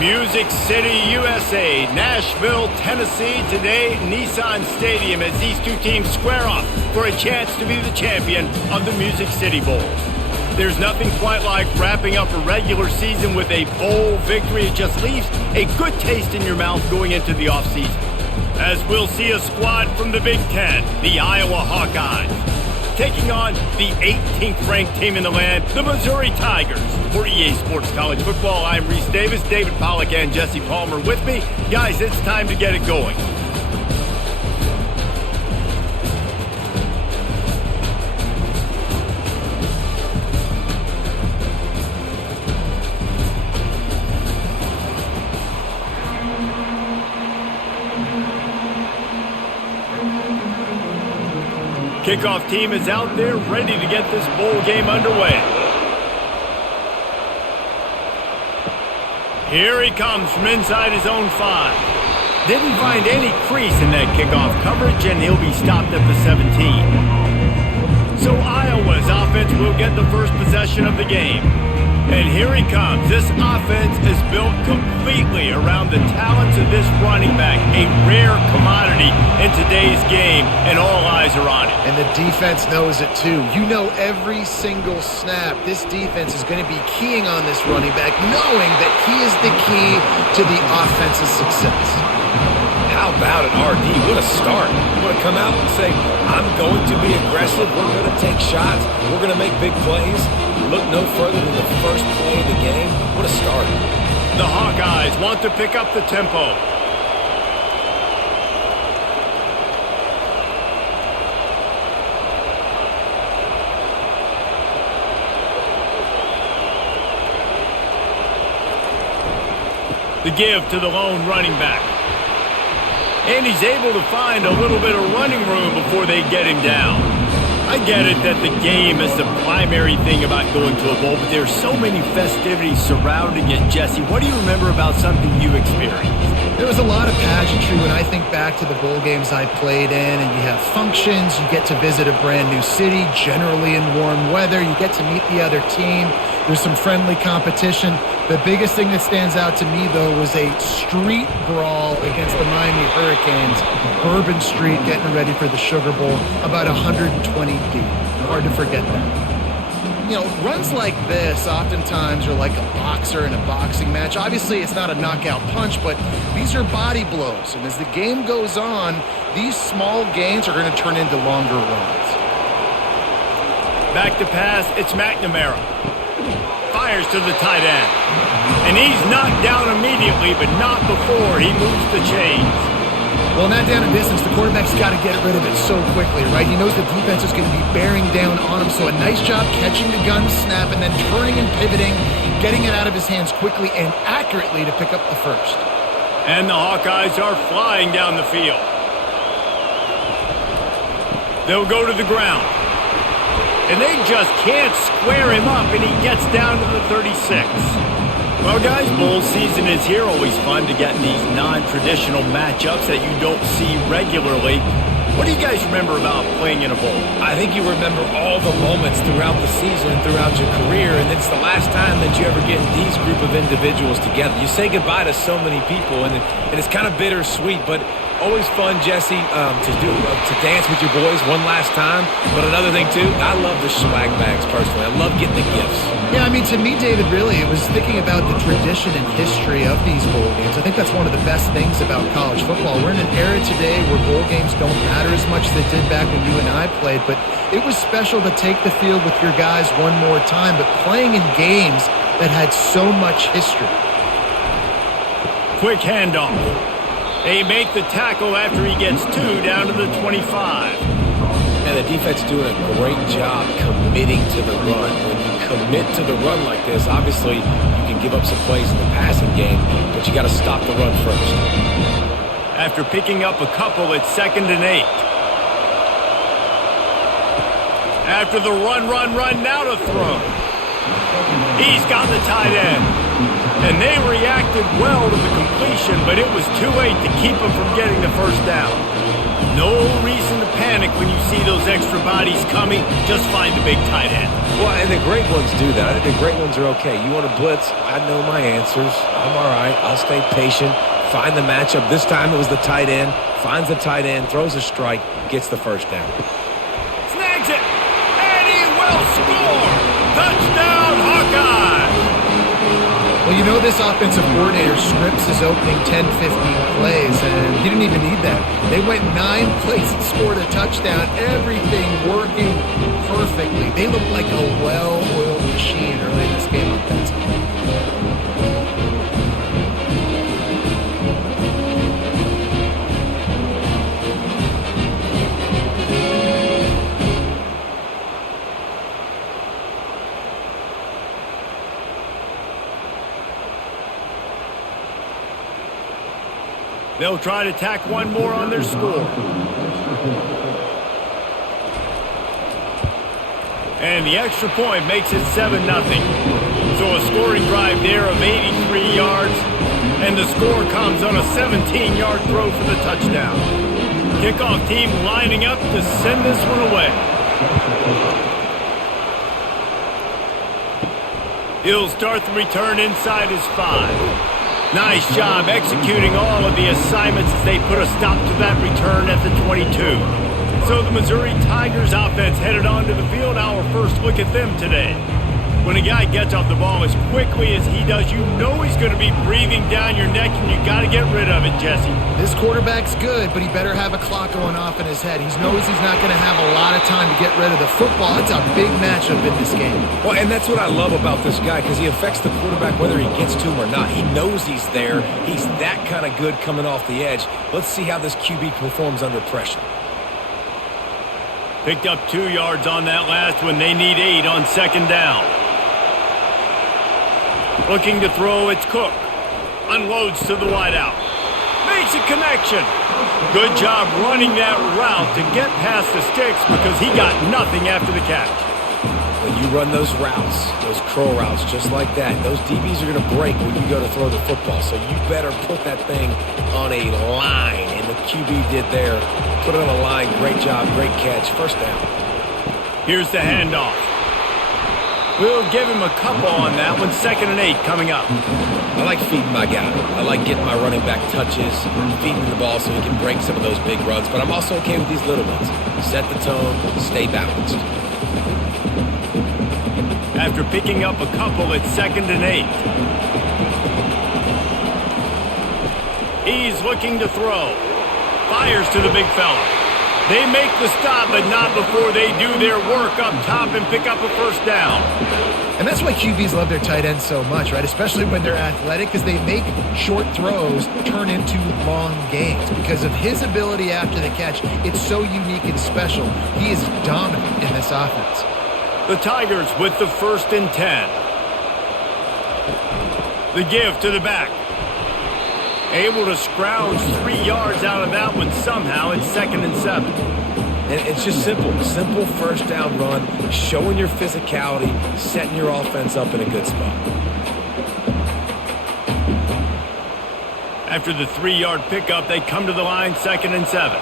Music City, USA, Nashville, Tennessee. Today, Nissan Stadium as these two teams square off for a chance to be the champion of the Music City Bowl. There's nothing quite like wrapping up a regular season with a bowl victory. It just leaves a good taste in your mouth going into the offseason. As we'll see a squad from the Big Ten, the Iowa Hawkeyes, taking on the 18th ranked team in the land, the Missouri Tigers. For EA Sports College Football, I'm Reese Davis, David Pollack and Jesse Palmer with me. Guys, it's time to get it going. Kickoff team is out there ready to get this bowl game underway. Here he comes from inside his own 5. Didn't find any crease in that kickoff coverage, and he'll be stopped at the 17. So Iowa's offense will get the first possession of the game. And here he comes. This offense is built completely around the talents of this running back, a rare commodity in today's game, and all eyes are on it. And the defense knows it too. You know every single snap, this defense is going to be keying on this running back, knowing that he is the key to the offense's success. How about it, RD? What a start. You want to come out and say, I'm going to be aggressive, we're going to take shots, we're going to make big plays. Look no further than the first play of the game. What a start. The Hawkeyes want to pick up the tempo. The give to the lone running back. And he's able to find a little bit of running room before they get him down. I get it that the game is the primary thing about going to a bowl, but there's so many festivities surrounding it. Jesse, what do you remember about something you experienced? There was a lot of pageantry when I think back to the bowl games I played in, and you have functions, you get to visit a brand new city, generally in warm weather, you get to meet the other team, there's some friendly competition. The biggest thing that stands out to me, though, was a street brawl against the Miami Hurricanes. Bourbon Street getting ready for the Sugar Bowl, about 120 deep. Hard to forget that. You know, runs like this oftentimes are like a boxer in a boxing match. Obviously, it's not a knockout punch, but these are body blows. And as the game goes on, these small gains are going to turn into longer runs. Back to pass, it's McNamara. Fires to the tight end. And he's knocked down immediately, but not before he moves the chains. Well, in that down and distance, the quarterback's got to get rid of it so quickly, right? He knows the defense is going to be bearing down on him, so a nice job catching the gun snap and then turning and pivoting, getting it out of his hands quickly and accurately to pick up the first. And the Hawkeyes are flying down the field. They'll go to the ground. And they just can't square him up, and he gets down to the 36. Well, guys, bowl season is here. Always fun to get these non-traditional matchups that you don't see regularly. What do you guys remember about playing in a bowl? I think you remember all the moments throughout the season, throughout your career, and it's the last time that you ever get these group of individuals together. You say goodbye to so many people, and it's kind of bittersweet, but always fun, Jesse, to dance with your boys one last time. But another thing, too, I love the swag bags, personally. I love getting the gifts. Yeah, I mean, to me, David, really, it was thinking about the tradition and history of these bowl games. I think that's one of the best things about college football. We're in an era today where bowl games don't matter as much as they did back when you and I played, but it was special to take the field with your guys one more time, but playing in games that had so much history. Quick handoff. They make the tackle after he gets 2 down to the 25. And the defense doing a great job committing to the run. When you commit to the run like this, obviously you can give up some plays in the passing game, but you got to stop the run first. After picking up a couple, it's 2nd and 8. After the run, now to throw. He's got the tight end. And they reacted well to the completion, but it was too late to keep him from getting the first down. No reason to panic when you see those extra bodies coming. Just find the big tight end. Well, and the great ones do that. I think the great ones are okay. You want to blitz? I know my answers. I'm all right. I'll stay patient. Find the matchup. This time it was the tight end. Finds the tight end, throws a strike, gets the first down. Snags it, and he will score! Touchdown, Hawkeyes! Well, you know this offensive coordinator scripts his opening 10, 15 plays, and he didn't even need that. They went 9 plays and scored a touchdown. Everything working perfectly. They looked like a well-oiled machine early in this game offensively. They'll try to tack one more on their score. And the extra point makes it 7-0. So a scoring drive there of 83 yards. And the score comes on a 17-yard throw for the touchdown. Kickoff team lining up to send this one away. He'll start the return inside his 5. Nice job executing all of the assignments as they put a stop to that return at the 22. So the Missouri Tigers offense headed onto the field. Our first look at them today. When a guy gets off the ball as quickly as he does, you know he's going to be breathing down your neck, and you got to get rid of it, Jesse. This quarterback's good, but he better have a clock going off in his head. He knows he's not going to have a lot of time to get rid of the football. It's a big matchup in this game. Well, and that's what I love about this guy, because he affects the quarterback whether he gets to him or not. He knows he's there. He's that kind of good coming off the edge. Let's see how this QB performs under pressure. Picked up 2 yards on that last one. They need 8 on second down. Looking to throw, it's Cook. Unloads to the wideout. Makes a connection. Good job running that route to get past the sticks because he got nothing after the catch. When you run those routes, those curl routes just like that, those DBs are going to break when you go to throw the football. So you better put that thing on a line. And the QB did there. Put it on a line. Great job. Great catch. First down. Here's the handoff. We'll give him a couple on that one. 2nd and 8 coming up. I like feeding my guy. I like getting my running back touches, feeding the ball so he can break some of those big runs. But I'm also okay with these little ones. Set the tone, stay balanced. After picking up a couple, it's 2nd and 8. He's looking to throw. Fires to the big fella. They make the stop, but not before they do their work up top and pick up a first down. And that's why QBs love their tight ends so much, right? Especially when they're athletic, because they make short throws turn into long gains. Because of his ability after the catch, it's so unique and special. He is dominant in this offense. The Tigers with the 1st and 10. The give to the back. Able to scrounge 3 yards out of that one somehow. It's 2nd and 7. And it's just simple. Simple first down run, showing your physicality, setting your offense up in a good spot. After the 3-yard pickup, they come to the line, 2nd and 7.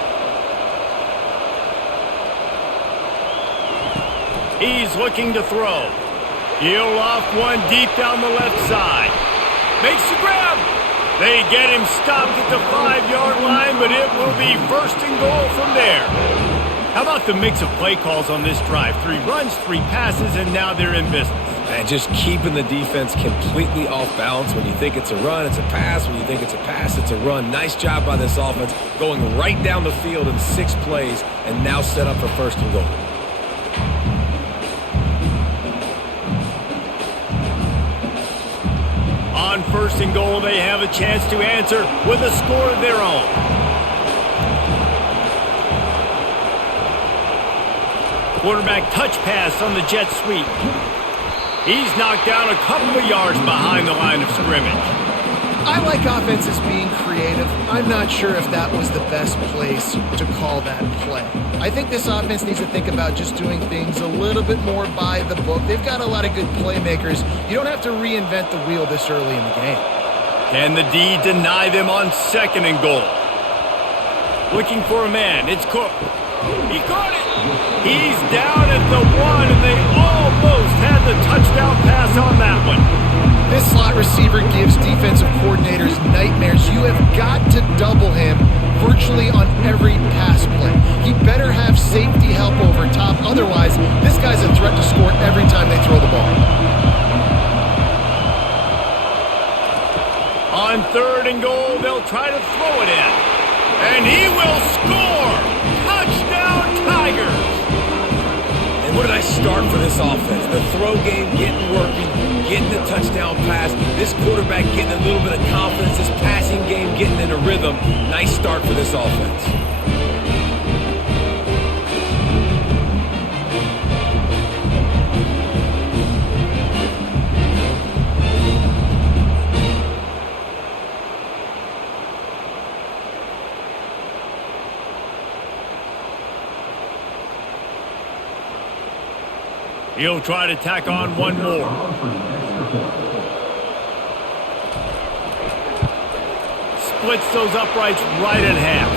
He's looking to throw. He'll off one deep down the left side. Makes the grab. They get him stopped at the 5-yard line, but it will be 1st and goal from there. How about the mix of play calls on this drive? 3 runs, 3 passes, and now they're in business. And just keeping the defense completely off balance. When you think it's a run, it's a pass. When you think it's a pass, it's a run. Nice job by this offense, going right down the field in 6 plays, and now set up for 1st and goal. On 1st and goal, they have a chance to answer with a score of their own. Quarterback touch pass on the jet sweep. He's knocked down a couple of yards behind the line of scrimmage. I like offenses being creative. I'm not sure if that was the best place to call that play. I think this offense needs to think about just doing things a little bit more by the book. They've got a lot of good playmakers. You don't have to reinvent the wheel this early in the game. Can the D deny them on 2nd and goal? Looking for a man. It's Cook. He caught it. He's down at the 1, and they almost had the touchdown pass on that one. This slot receiver gives defensive coordinators nightmares. You have got to double him virtually on every pass play. He better have safety help over top. Otherwise, this guy's a threat to score every time they throw the ball. On 3rd and goal, they'll try to throw it in. And he will score! Touchdown, Tigers! And what did I start for this offense? The throw game getting working, getting the touchdown pass. This quarterback getting a little bit of confidence. This passing game getting in a rhythm. Nice start for this offense. He'll try to tack on one more. Splits those uprights right in half.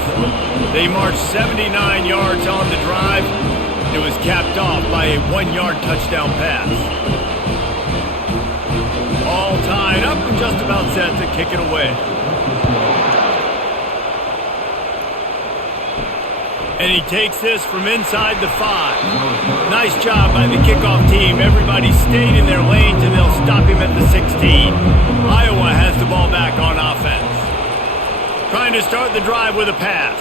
They marched 79 yards on the drive. It was capped off by a 1-yard touchdown pass. All tied up and just about set to kick it away. And he takes this from inside the 5. Nice job by the kickoff team. Everybody stayed in their lanes, and they'll stop him at the 16. Iowa has the ball back on offense. Trying to start the drive with a pass.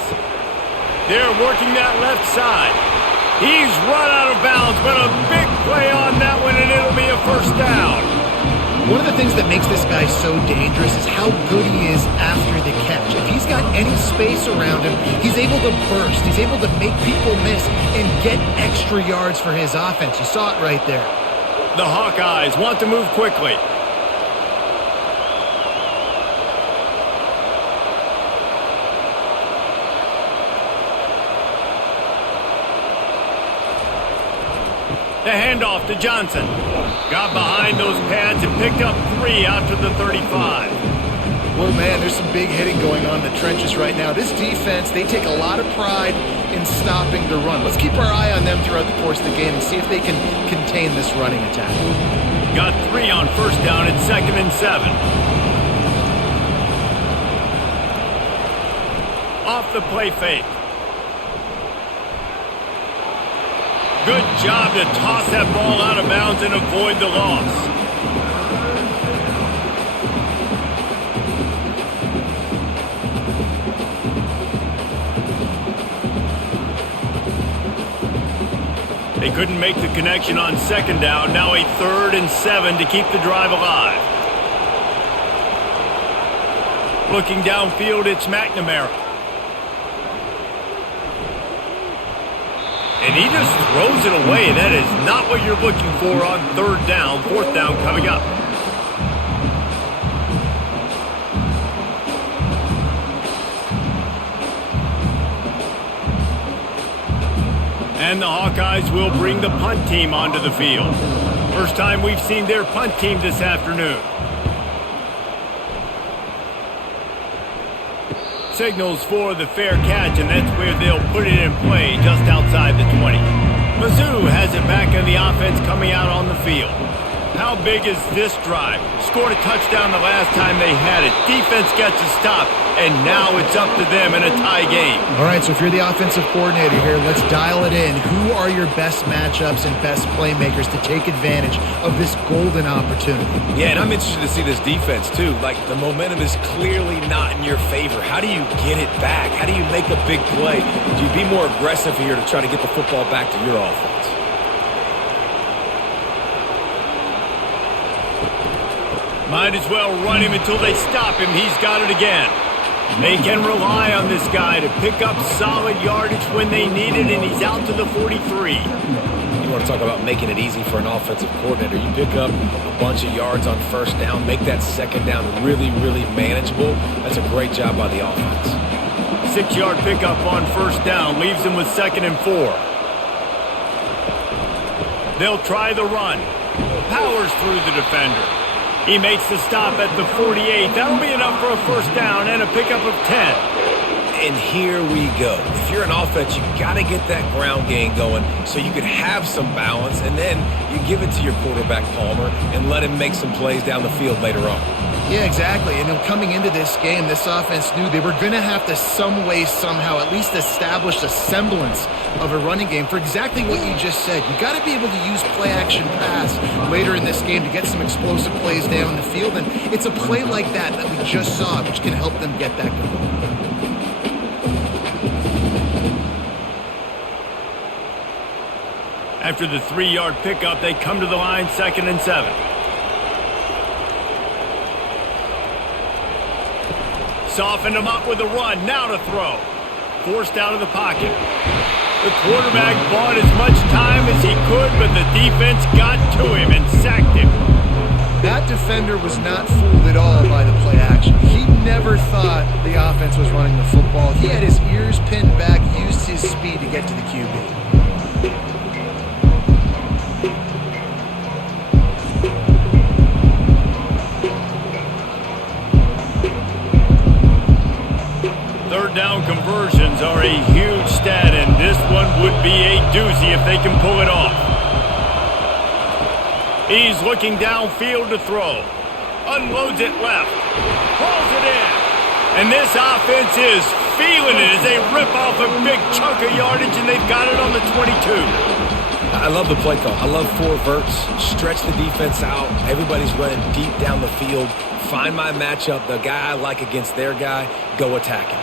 They're working that left side. He's run out of bounds, but a big play on that one, and it'll be a first down. One of the things that makes this guy so dangerous is how good he is after the catch. If he's got any space around him, he's able to burst. He's able to make people miss and get extra yards for his offense. You saw it right there. The Hawkeyes want to move quickly. The handoff to Johnson. Got behind those pads and picked up 3 out to the 35. Well, man, there's some big hitting going on in the trenches right now. This defense, they take a lot of pride in stopping the run. Let's keep our eye on them throughout the course of the game and see if they can contain this running attack. Got 3 on first down at 2nd and 7. Off the play fake. Good job to toss that ball out of bounds and avoid the loss. They couldn't make the connection on 2nd down. Now a 3rd and 7 to keep the drive alive. Looking downfield, it's McNamara. And he just throws it away. That is not what you're looking for on 3rd down. 4th down coming up. And the Hawkeyes will bring the punt team onto the field. First time we've seen their punt team this afternoon. Signals for the fair catch, and that's where they'll put it in play just outside the 20. Mizzou has it back in the offense coming out on the field. How big is this drive? Scored a touchdown the last time they had it. Defense gets a stop, and now it's up to them in a tie game. All right, so if you're the offensive coordinator here, let's dial it in. Who are your best matchups and best playmakers to take advantage of this golden opportunity? Yeah, and I'm interested to see this defense, too. Like, the momentum is clearly not in your favor. How do you get it back? How do you make a big play? Do you be more aggressive here to try to get the football back to your offense? Might as well run him until they stop him. He's got it again. They can rely on this guy to pick up solid yardage when they need it, and he's out to the 43. You want to talk about making it easy for an offensive coordinator. You pick up a bunch of yards on 1st down, make that 2nd down really, really manageable. That's a great job by the offense. 6-yard pickup on 1st down leaves them with 2nd and 4. They'll try the run. Powers through the defender. He makes the stop at the 48. That'll be enough for a 1st down and a pickup of 10. And here we go. If you're an offense, you got to get that ground game going so you could have some balance, and then you give it to your quarterback, Palmer, and let him make some plays down the field later on. Yeah, exactly. And coming into this game, this offense knew they were going to have to some way, somehow, at least establish a semblance of a running game for exactly what you just said. You got to be able to use play-action pass later in this game to get some explosive plays down the field, and it's a play like that that we just saw, which can help them get that going. After the 3-yard pickup, they come to the line, 2nd and 7. Softened him up with a run, now to throw. Forced out of the pocket. The quarterback bought as much time as he could, but the defense got to him and sacked him. That defender was not fooled at all by the play action. He never thought the offense was running the football. He had his ears pinned back, used his speed to get to the QB. Third down conversions are a huge stat, and this one would be a doozy if they can pull it off. He's looking downfield to throw. Unloads it left. Pulls it in. And this offense is feeling it as they rip off a big chunk of yardage, and they've got it on the 22. I love the play call. I love 4 verts. Stretch the defense out. Everybody's running deep down the field. Find my matchup, the guy I like against their guy. Go attack him.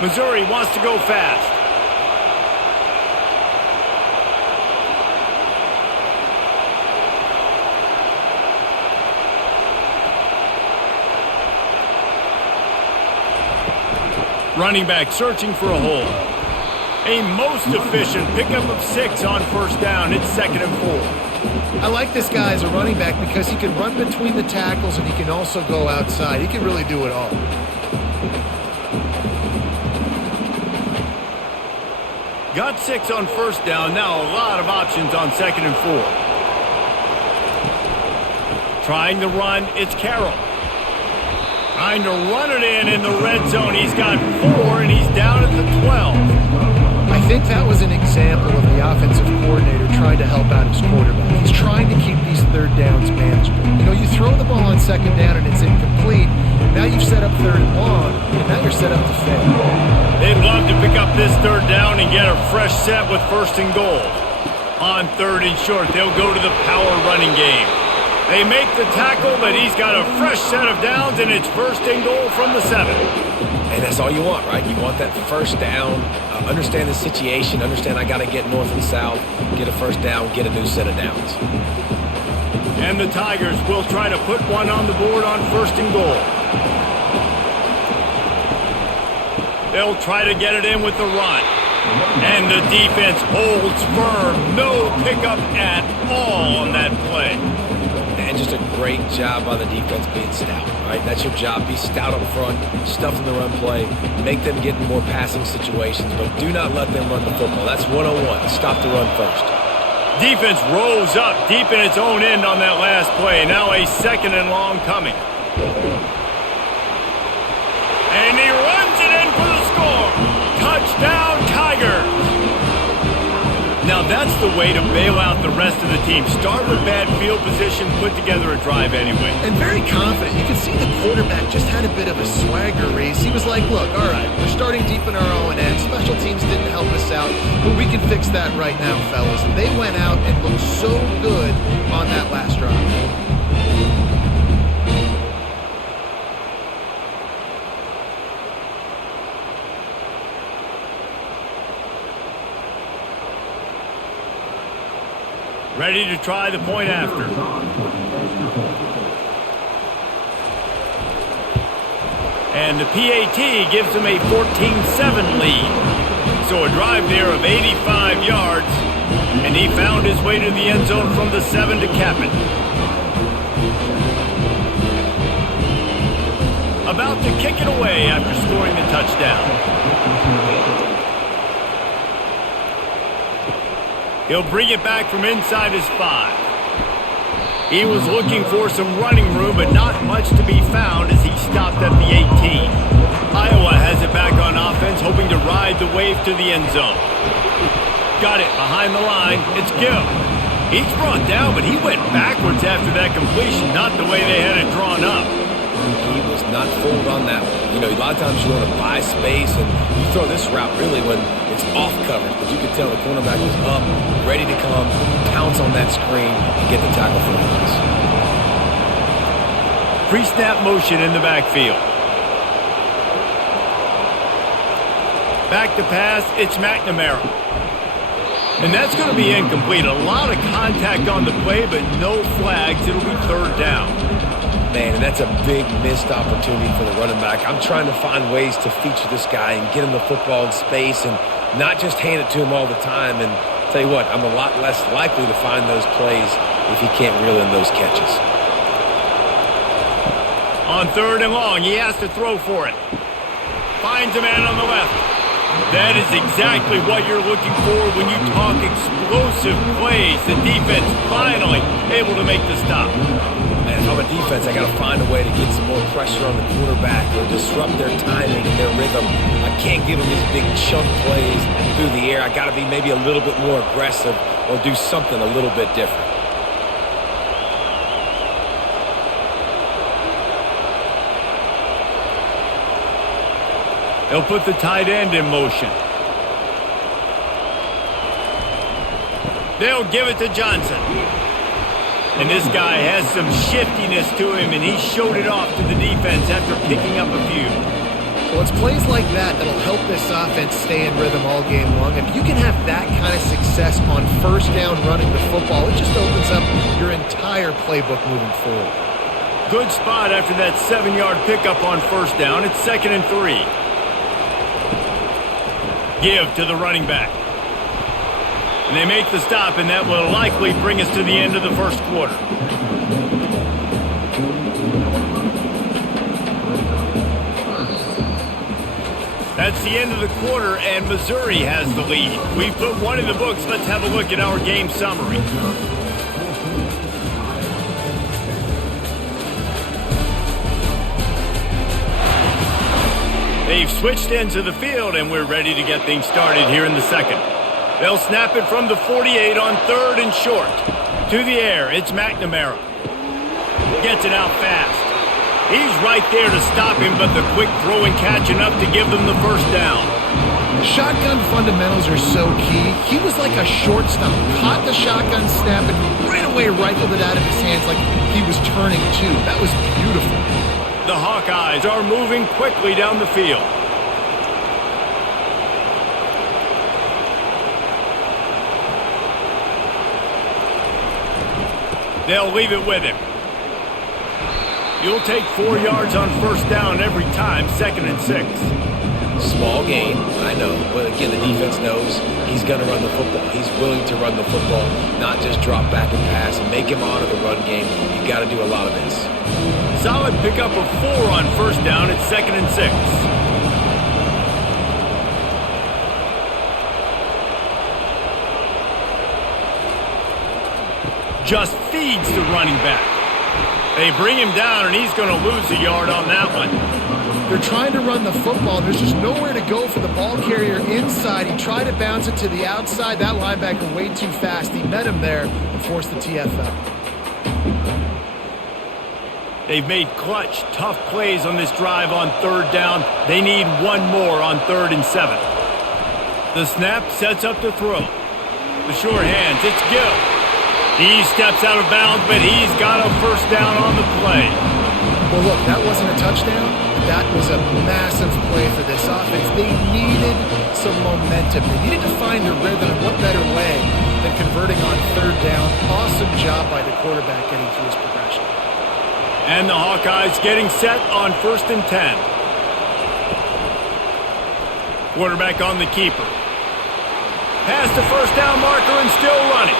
Missouri wants to go fast. Running back searching for a hole. A most efficient pickup of 6 on first down. It's 2nd and 4. I like this guy as a running back because he can run between the tackles and he can also go outside. He can really do it all. Got 6 on first down. Now a lot of options on 2nd and 4. Trying the run. It's Carroll. Trying to run it in the red zone. He's got 4, and he's down at the 12. I think that was an example of the offensive coordinator trying to help out his quarterback. He's trying to keep these third downs manageable. You know, you throw the ball on 2nd down and it's incomplete. Now you've set up 3rd and long, and now you're set up to fail. They'd love to pick up this 3rd down and get a fresh set with 1st and goal. On 3rd and short, they'll go to the power running game. They make the tackle, but he's got a fresh set of downs, and it's 1st and goal from the 7. And that's all you want, right? You want that first down, understand the situation, understand I got to get north and south, get a first down, get a new set of downs. And the Tigers will try to put one on the board on 1st and goal. They'll try to get it in with the run. And the defense holds firm. No pickup at all on that play. And just a great job by the defense being stout, right? That's your job. Be stout up front, stuff in the run play, make them get in more passing situations, but do not let them run the football. That's 101. Stop the run first. Defense rolls up deep in its own end on that last play. Now a 2nd and long coming. And he runs it in for the score. Touchdown, Tigers. Now that's the way to bail out the rest of the team. Start with bad field position, put together a drive anyway. And very confident. You can see the quarterback just had a bit of a swagger race. He was like, look, all right, we're starting deep in our own end. Special teams didn't help us out, but we can fix that right now, fellas. And they went out and looked so good on that last drive. Ready to try the point after. And the PAT gives them a 14-7 lead. So a drive there of 85 yards, and he found his way to the end zone from the 7 to cap it. About to kick it away after scoring the touchdown. He'll bring it back from inside his 5. He was looking for some running room, but not much to be found as he stopped at the 18. Iowa has it it back on offense, hoping to ride the wave to the end zone. Got it behind the line. It's Gill. He's brought down, but he went backwards after that completion, not the way they had it drawn up. He was not fooled on that one. You know, a lot of times you want to buy space, and you throw this route really when it's off coverage. But you can tell the cornerback was up, ready to come, pounce on that screen, and get the tackle for the loss. Pre-snap motion in the backfield. Back to pass, it's McNamara. And that's going to be incomplete. A lot of contact on the play, but no flags. It'll be third down. Man, and that's a big missed opportunity for the running back. I'm trying to find ways to feature this guy and get him the football in space and not just hand it to him all the time. And tell you what, I'm a lot less likely to find those plays if he can't reel in those catches. On third and long, he has to throw for it. Finds a man on the left. That is exactly what you're looking for when you talk explosive plays. The defense finally able to make the stop. Man, if I'm a defense, I got to find a way to get some more pressure on the quarterback or disrupt their timing and their rhythm. I can't give them these big chunk plays through the air. I got to be maybe a little bit more aggressive or do something a little bit different. They'll put the tight end in motion. They'll give it to Johnson. And this guy has some shiftiness to him, and he showed it off to the defense after picking up a few. Well, it's plays like that that'll help this offense stay in rhythm all game long. If you can have that kind of success on first down running the football, it just opens up your entire playbook moving forward. Good spot after that 7-yard pickup on first down. It's 2nd and 3. Give to the running back. And they make the stop, and that will likely bring us to the end of the first quarter. That's the end of the quarter, and Missouri has the lead. We've put one in the books. Let's have a look at our game summary. They've switched ends of the field, and we're ready to get things started here in the second. They'll snap it from the 48 on third and short. To the air, it's McNamara. Gets it out fast. He's right there to stop him, but the quick throw and catch enough to give them the first down. Shotgun fundamentals are so key. He was like a shortstop. Caught the shotgun snap and right away rifled it out of his hands like he was turning too. That was beautiful. The Hawkeyes are moving quickly down the field. They'll leave it with him. You'll take 4 yards on first down every time, 2nd and 6. Small gain, I know, but again, the defense knows he's going to run the football. He's willing to run the football, not just drop back and pass, make him honor the run game. You got to do a lot of this. Solid pickup of 4 on first down. It's 2nd and 6. Just feeds the running back. They bring him down, and he's going to lose a yard on that one. They're trying to run the football. There's just nowhere to go for the ball carrier inside. He tried to bounce it to the outside. That linebacker way too fast. He met him there and forced the TFL. They've made clutch, tough plays on this drive on third down. They need one more on 3rd and 7. The snap sets up the throw. The short hands, it's Gill. He steps out of bounds, but he's got a first down on the play. Well, look, that wasn't a touchdown. That was a massive play for this offense. They needed some momentum. They needed to find a rhythm, and what better way than converting on third down. Awesome job by the quarterback getting through his progression. And the Hawkeyes getting set on 1st and 10. Quarterback on the keeper. Past the first down marker and still running.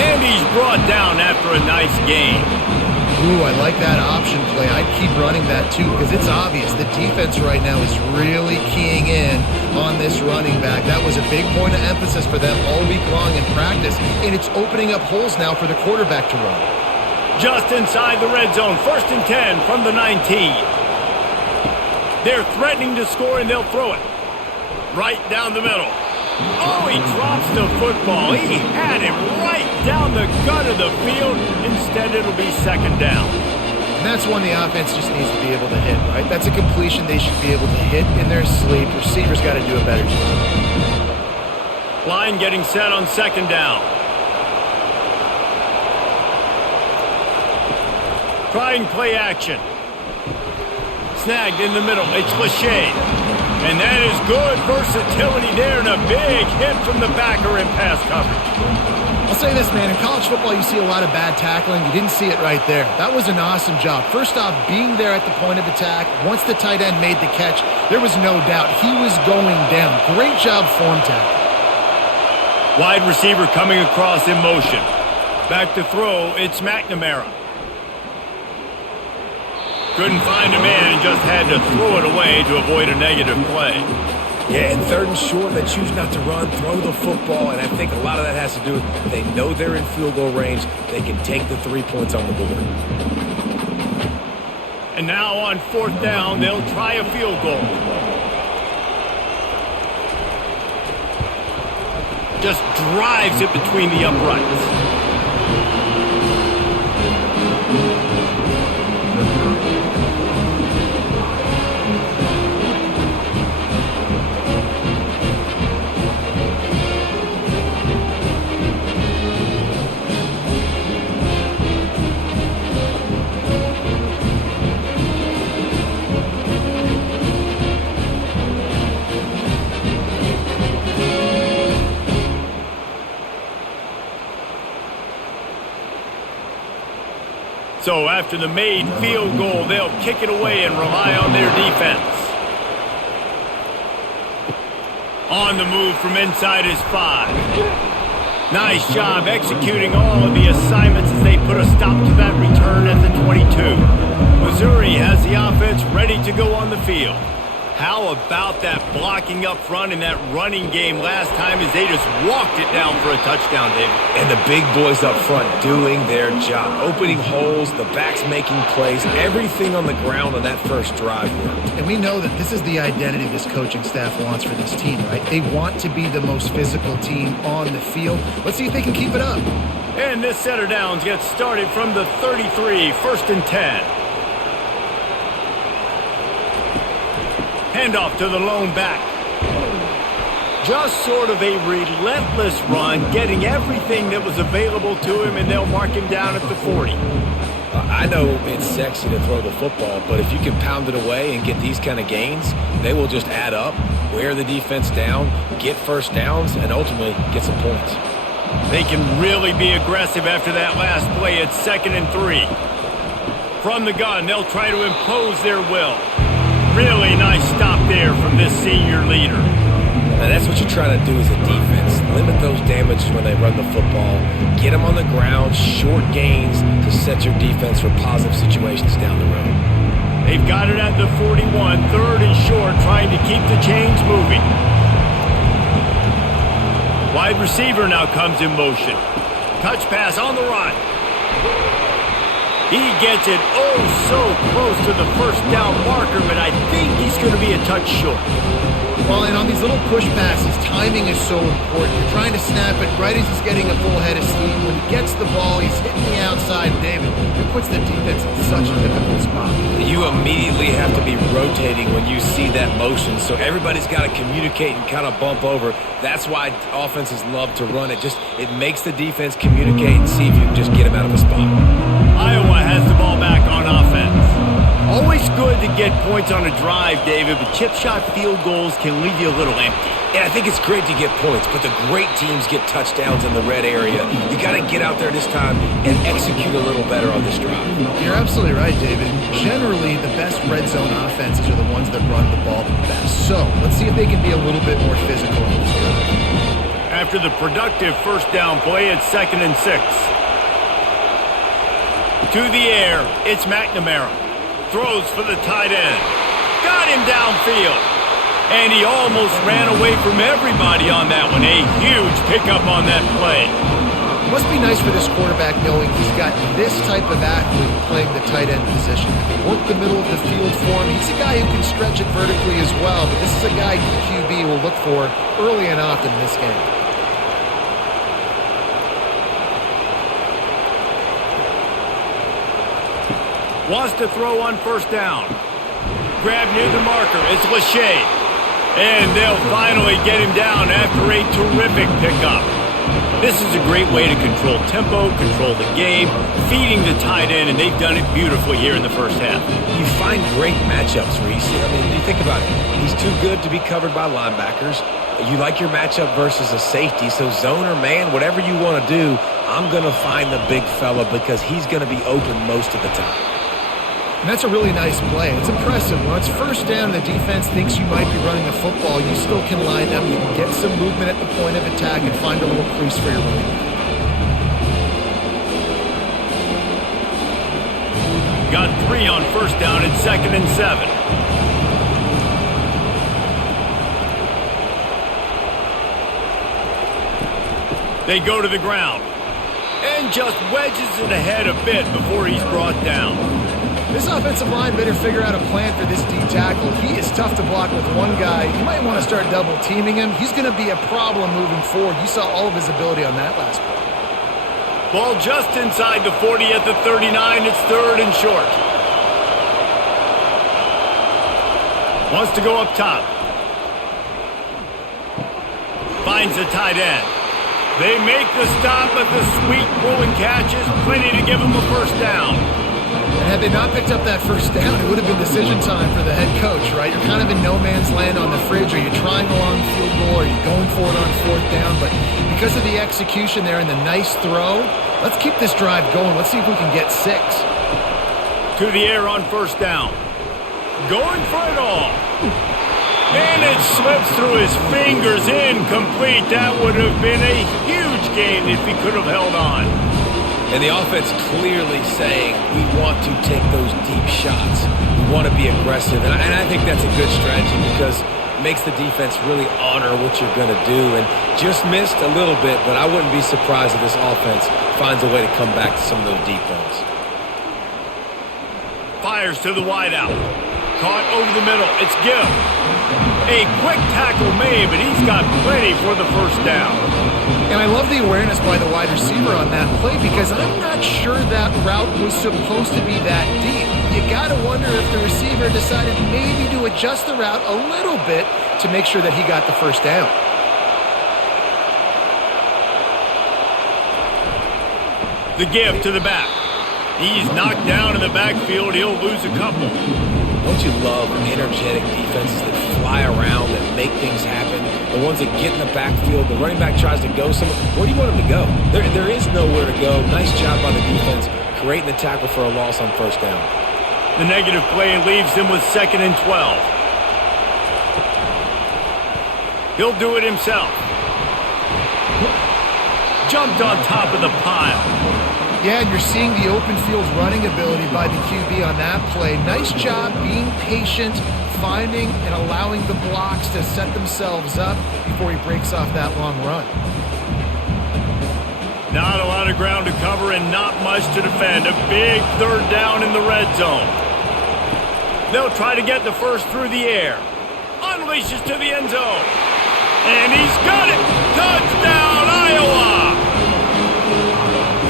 And he's brought down after a nice gain. Ooh, I like that option play. I'd keep running that too because it's obvious the defense right now is really keying in on this running back. That was a big point of emphasis for them all week long in practice, and it's opening up holes now for the quarterback to run. Just inside the red zone, 1st and 10 from the 19. They're threatening to score, and they'll throw it. Right down the middle. Oh, he drops the football. He had him right down the gut of the field. Instead, it'll be second down. And that's one the offense just needs to be able to hit, right? That's a completion they should be able to hit in their sleep. Receivers got to do a better job. Line getting set on second down. Trying play action. Snagged in the middle. It's Lachey. And that is good versatility there, and a big hit from the backer in pass coverage. I'll say this, man. In college football, you see a lot of bad tackling. You didn't see it right there. That was an awesome job. First off, being there at the point of attack. Once the tight end made the catch, there was no doubt he was going down. Great job form tackle. Wide receiver coming across in motion. Back to throw, it's McNamara. Couldn't find a man and just had to throw it away to avoid a negative play. Yeah, in third and short, they choose not to run, throw the football, and I think a lot of that has to do with they know they're in field goal range. They can take the 3 points on the board. And now on fourth down, they'll try a field goal. Just drives it between the uprights. So after the made field goal, they'll kick it away and rely on their defense. On the move from inside his 5. Nice job executing all of the assignments as they put a stop to that return at the 22. Missouri has the offense ready to go on the field. How about that blocking up front in that running game last time as they just walked it down for a touchdown, David? And the big boys up front doing their job. Opening holes, the backs making plays, everything on the ground on that first drive worked. And we know that this is the identity this coaching staff wants for this team, right? They want to be the most physical team on the field. Let's see if they can keep it up. And this set of downs gets started from the 33, first and 10. Handoff to the lone back. Just sort of a relentless run, getting everything that was available to him, and they'll mark him down at the 40. I know it's sexy to throw the football, but if you can pound it away and get these kind of gains, they will just add up, wear the defense down, get first downs, and ultimately get some points. They can really be aggressive after that last play. It's 2nd and 3. From the gun, they'll try to impose their will. Really nice stop there from this senior leader. Now that's what you try to do as a defense. Limit those damages when they run the football. Get them on the ground, short gains to set your defense for positive situations down the road. They've got it at the 41, 3rd and short, trying to keep the chains moving. Wide receiver now comes in motion. Touch pass on the run. He gets it oh so close to the first down marker, but I think he's going to be a touch short. Well, and on these little push passes, timing is so important. You're trying to snap it right as he's getting a full head of steam. When he gets the ball, he's hitting the outside, David. It puts the defense in such a difficult spot. You immediately have to be rotating when you see that motion, so everybody's got to communicate and kind of bump over. That's why offenses love to run it. It makes the defense communicate and see if you can just get him out of a spot. Iowa has the ball back on offense. Always good to get points on a drive, David, but chip shot field goals can leave you a little empty. And I think it's great to get points, but the great teams get touchdowns in the red area. You got to get out there this time and execute a little better on this drive. You're absolutely right, David. Generally, the best red zone offenses are the ones that run the ball the best. So let's see if they can be a little bit more physical on this drive. After the productive first down play, it's 2nd and 6. To the air, it's McNamara. Throws for the tight end. Got him downfield. And he almost ran away from everybody on that one. A huge pickup on that play. Must be nice for this quarterback knowing he's got this type of athlete playing the tight end position. Work the middle of the field for him. He's a guy who can stretch it vertically as well, but this is a guy QB will look for early and often in this game. Wants to throw on first down. Grab near the marker. It's Lachey. And they'll finally get him down after a terrific pickup. This is a great way to control tempo, control the game, feeding the tight end, and they've done it beautifully here in the first half. You find great matchups, Reese. I mean, you think about it. He's too good to be covered by linebackers. You like your matchup versus a safety, so zone or man, whatever you want to do, I'm going to find the big fella because he's going to be open most of the time. And that's a really nice play. It's impressive. When it's first down and the defense thinks you might be running the football, you still can line up. You can get some movement at the point of attack and find a little crease for your running back. Got 3 on first down and 2nd and 7. They go to the ground and just wedges it ahead a bit before he's brought down. This offensive line better figure out a plan for this D tackle. He is tough to block with one guy. You might want to start double teaming him. He's going to be a problem moving forward. You saw all of his ability on that last play. Ball just inside the 40 at the 39. It's 3rd and short. Wants to go up top. Finds the tight end. They make the stop, but the sweet rolling catch is plenty to give him a first down. And had they not picked up that first down, it would have been decision time for the head coach, right? You're kind of in no man's land on the fridge. Are you trying a long field goal? Are you going for it on 4th down? But because of the execution there and the nice throw, let's keep this drive going. Let's see if we can get 6. To the air on first down. Going for it all. And it slips through his fingers, incomplete. That would have been a huge gain if he could have held on. And the offense clearly saying, we want to take those deep shots. We want to be aggressive. And I think that's a good strategy because it makes the defense really honor what you're going to do. And just missed a little bit, but I wouldn't be surprised if this offense finds a way to come back to some of those deep ones. Fires to the wideout. Caught over the middle. It's Gibb. A quick tackle made, but he's got plenty for the first down. And I love the awareness by the wide receiver on that play because I'm not sure that route was supposed to be that deep. You got to wonder if the receiver decided maybe to adjust the route a little bit to make sure that he got the first down. The give to the back. He's knocked down in the backfield. He'll lose a couple. Don't you love energetic defenses that fly around and make things happen? The ones that get in the backfield, the running back tries to go somewhere. Where do you want him to go? There is nowhere to go. Nice job by the defense creating the tackle for a loss on first down. The negative play leaves him with 2nd and 12. He'll do it himself. Jumped on top of the pile. Yeah, and you're seeing the open field running ability by the QB on that play. Nice job being patient, finding and allowing the blocks to set themselves up before he breaks off that long run. Not a lot of ground to cover and not much to defend. A big 3rd down in the red zone. They'll try to get the first through the air. Unleashes to the end zone. And he's got it! Touchdown, Iowa!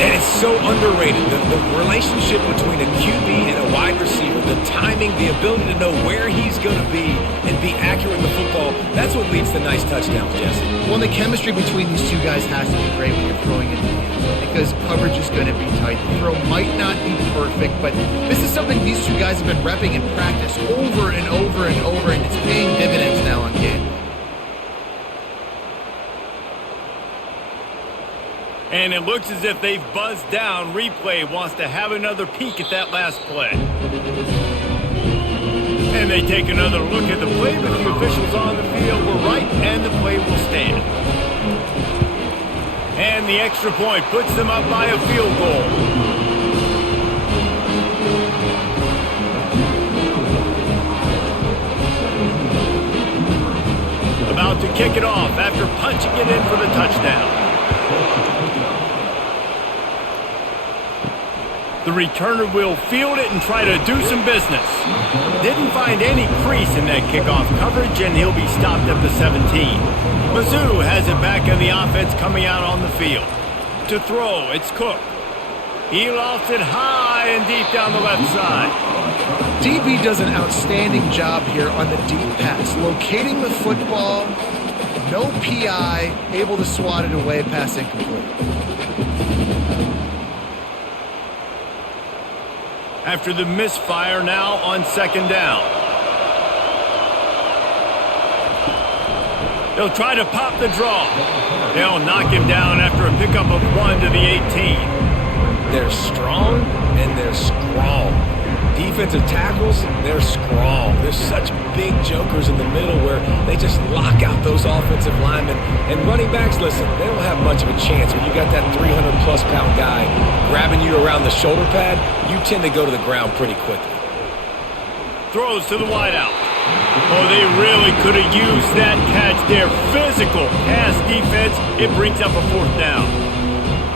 And it's so underrated. The relationship between a QB and a wide receiver, the timing, the ability to know where he's going to be and be accurate in the football, that's what leads to nice touchdowns, Jesse. Well, the chemistry between these two guys has to be great when you're throwing into the end zone because coverage is going to be tight. The throw might not be perfect, but this is something these two guys have been repping in practice over and over and over, and it's paying dividends now on game. And it looks as if they've buzzed down. Replay wants to have another peek at that last play. And they take another look at the play, but the officials on the field were right, and the play will stand. And the extra point puts them up by a field goal. About to kick it off after punching it in for the touchdown. The returner will field it and try to do some business. Didn't find any crease in that kickoff coverage, and he'll be stopped at the 17. Mizzou has it back in the offense coming out on the field. To throw, it's Cook. He lofts it high and deep down the left side. DB does an outstanding job here on the deep pass, locating the football, no PI, able to swat it away, pass incomplete. After the misfire, now on second down. They'll try to pop the draw. They'll knock him down after a pickup of 1 to the 18. They're strong and they're strong. Defensive tackles, they're strong. There's such big jokers in the middle where they just lock out those offensive linemen. And running backs, listen, they don't have much of a chance. When you got that 300-plus pound guy grabbing you around the shoulder pad, you tend to go to the ground pretty quickly. Throws to the wideout. Oh, they really could have used that catch there. Physical pass defense. It brings up a fourth down.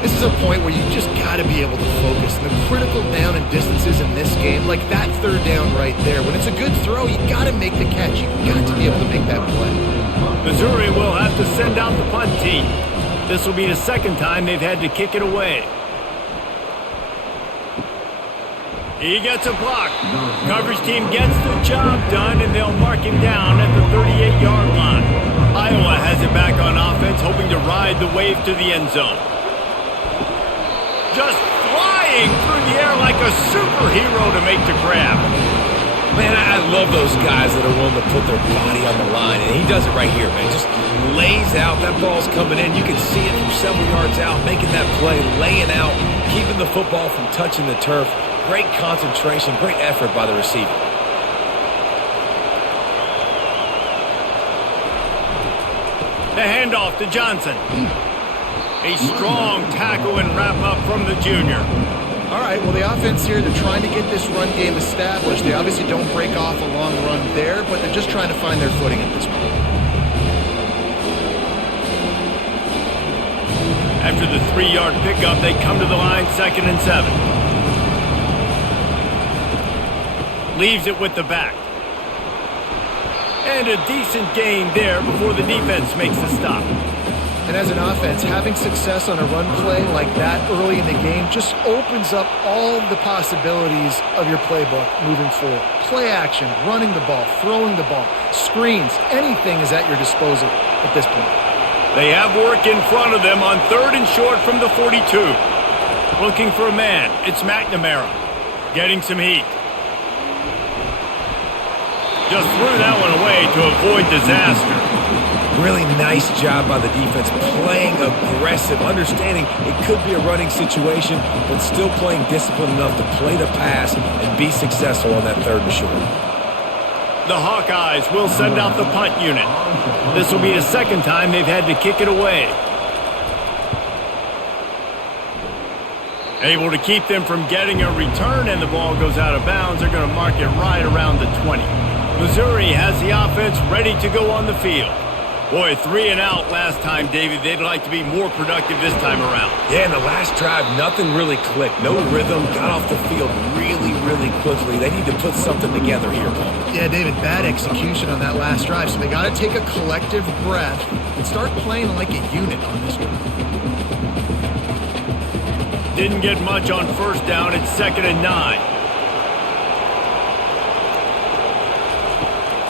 This is a point where you just got to be able to focus. The critical down and distances in this game, like that third down right there, when it's a good throw, you got to make the catch. You got to be able to make that play. Missouri will have to send out the punt team. This will be the second time they've had to kick it away. He gets a block. Coverage team gets the job done, and they'll mark him down at the 38-yard line. Iowa has it back on offense, hoping to ride the wave to the end zone. Just flying through the air like a superhero to make the grab. Man, I love those guys that are willing to put their body on the line, and he does it right here, man. Just lays out. That ball's coming in. You can see it from several yards out, making that play, laying out, keeping the football from touching the turf. Great concentration, great effort by the receiver. The handoff to Johnson. A strong tackle and wrap-up from the junior. All right, well, the offense here, they're trying to get this run game established. They obviously don't break off a long run there, but they're just trying to find their footing at this point. After the 3-yard pickup, they come to the line, 2nd and 7. Leaves it with the back. And a decent gain there before the defense makes the stop. And as an offense, having success on a run play like that early in the game just opens up all the possibilities of your playbook moving forward. Play action, running the ball, throwing the ball, screens, anything is at your disposal at this point. They have work in front of them on 3rd and short from the 42. Looking for a man, it's McNamara. Getting some heat. Just threw that one away to avoid disaster. Really nice job by the defense, playing aggressive, understanding it could be a running situation, but still playing disciplined enough to play the pass and be successful on that 3rd and short. The Hawkeyes will send out the punt unit. This will be the second time they've had to kick it away. Able to keep them from getting a return, and the ball goes out of bounds. They're going to mark it right around the 20. Missouri has the offense ready to go on the field. Boy, 3 and out last time, David. They'd like to be more productive this time around. Yeah, in the last drive, nothing really clicked. No rhythm, got off the field really, really quickly. They need to put something together here, Paul. Yeah, David, bad execution on that last drive, so they got to take a collective breath and start playing like a unit on this one. Didn't get much on 1st down. It's 2nd and 9.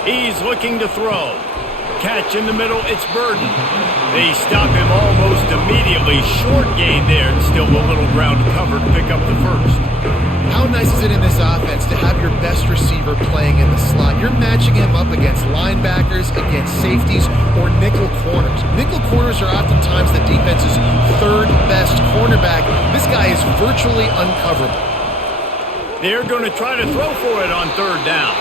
He's looking to throw. Catch in the middle, it's Burden. They stop him almost immediately. Short gain there, and still a little ground cover to pick up the 1st. How nice is it in this offense to have your best receiver playing in the slot? You're matching him up against linebackers, against safeties, or nickel corners. Nickel corners are oftentimes the defense's 3rd best cornerback. This guy is virtually uncoverable. They're going to try to throw for it on 3rd down.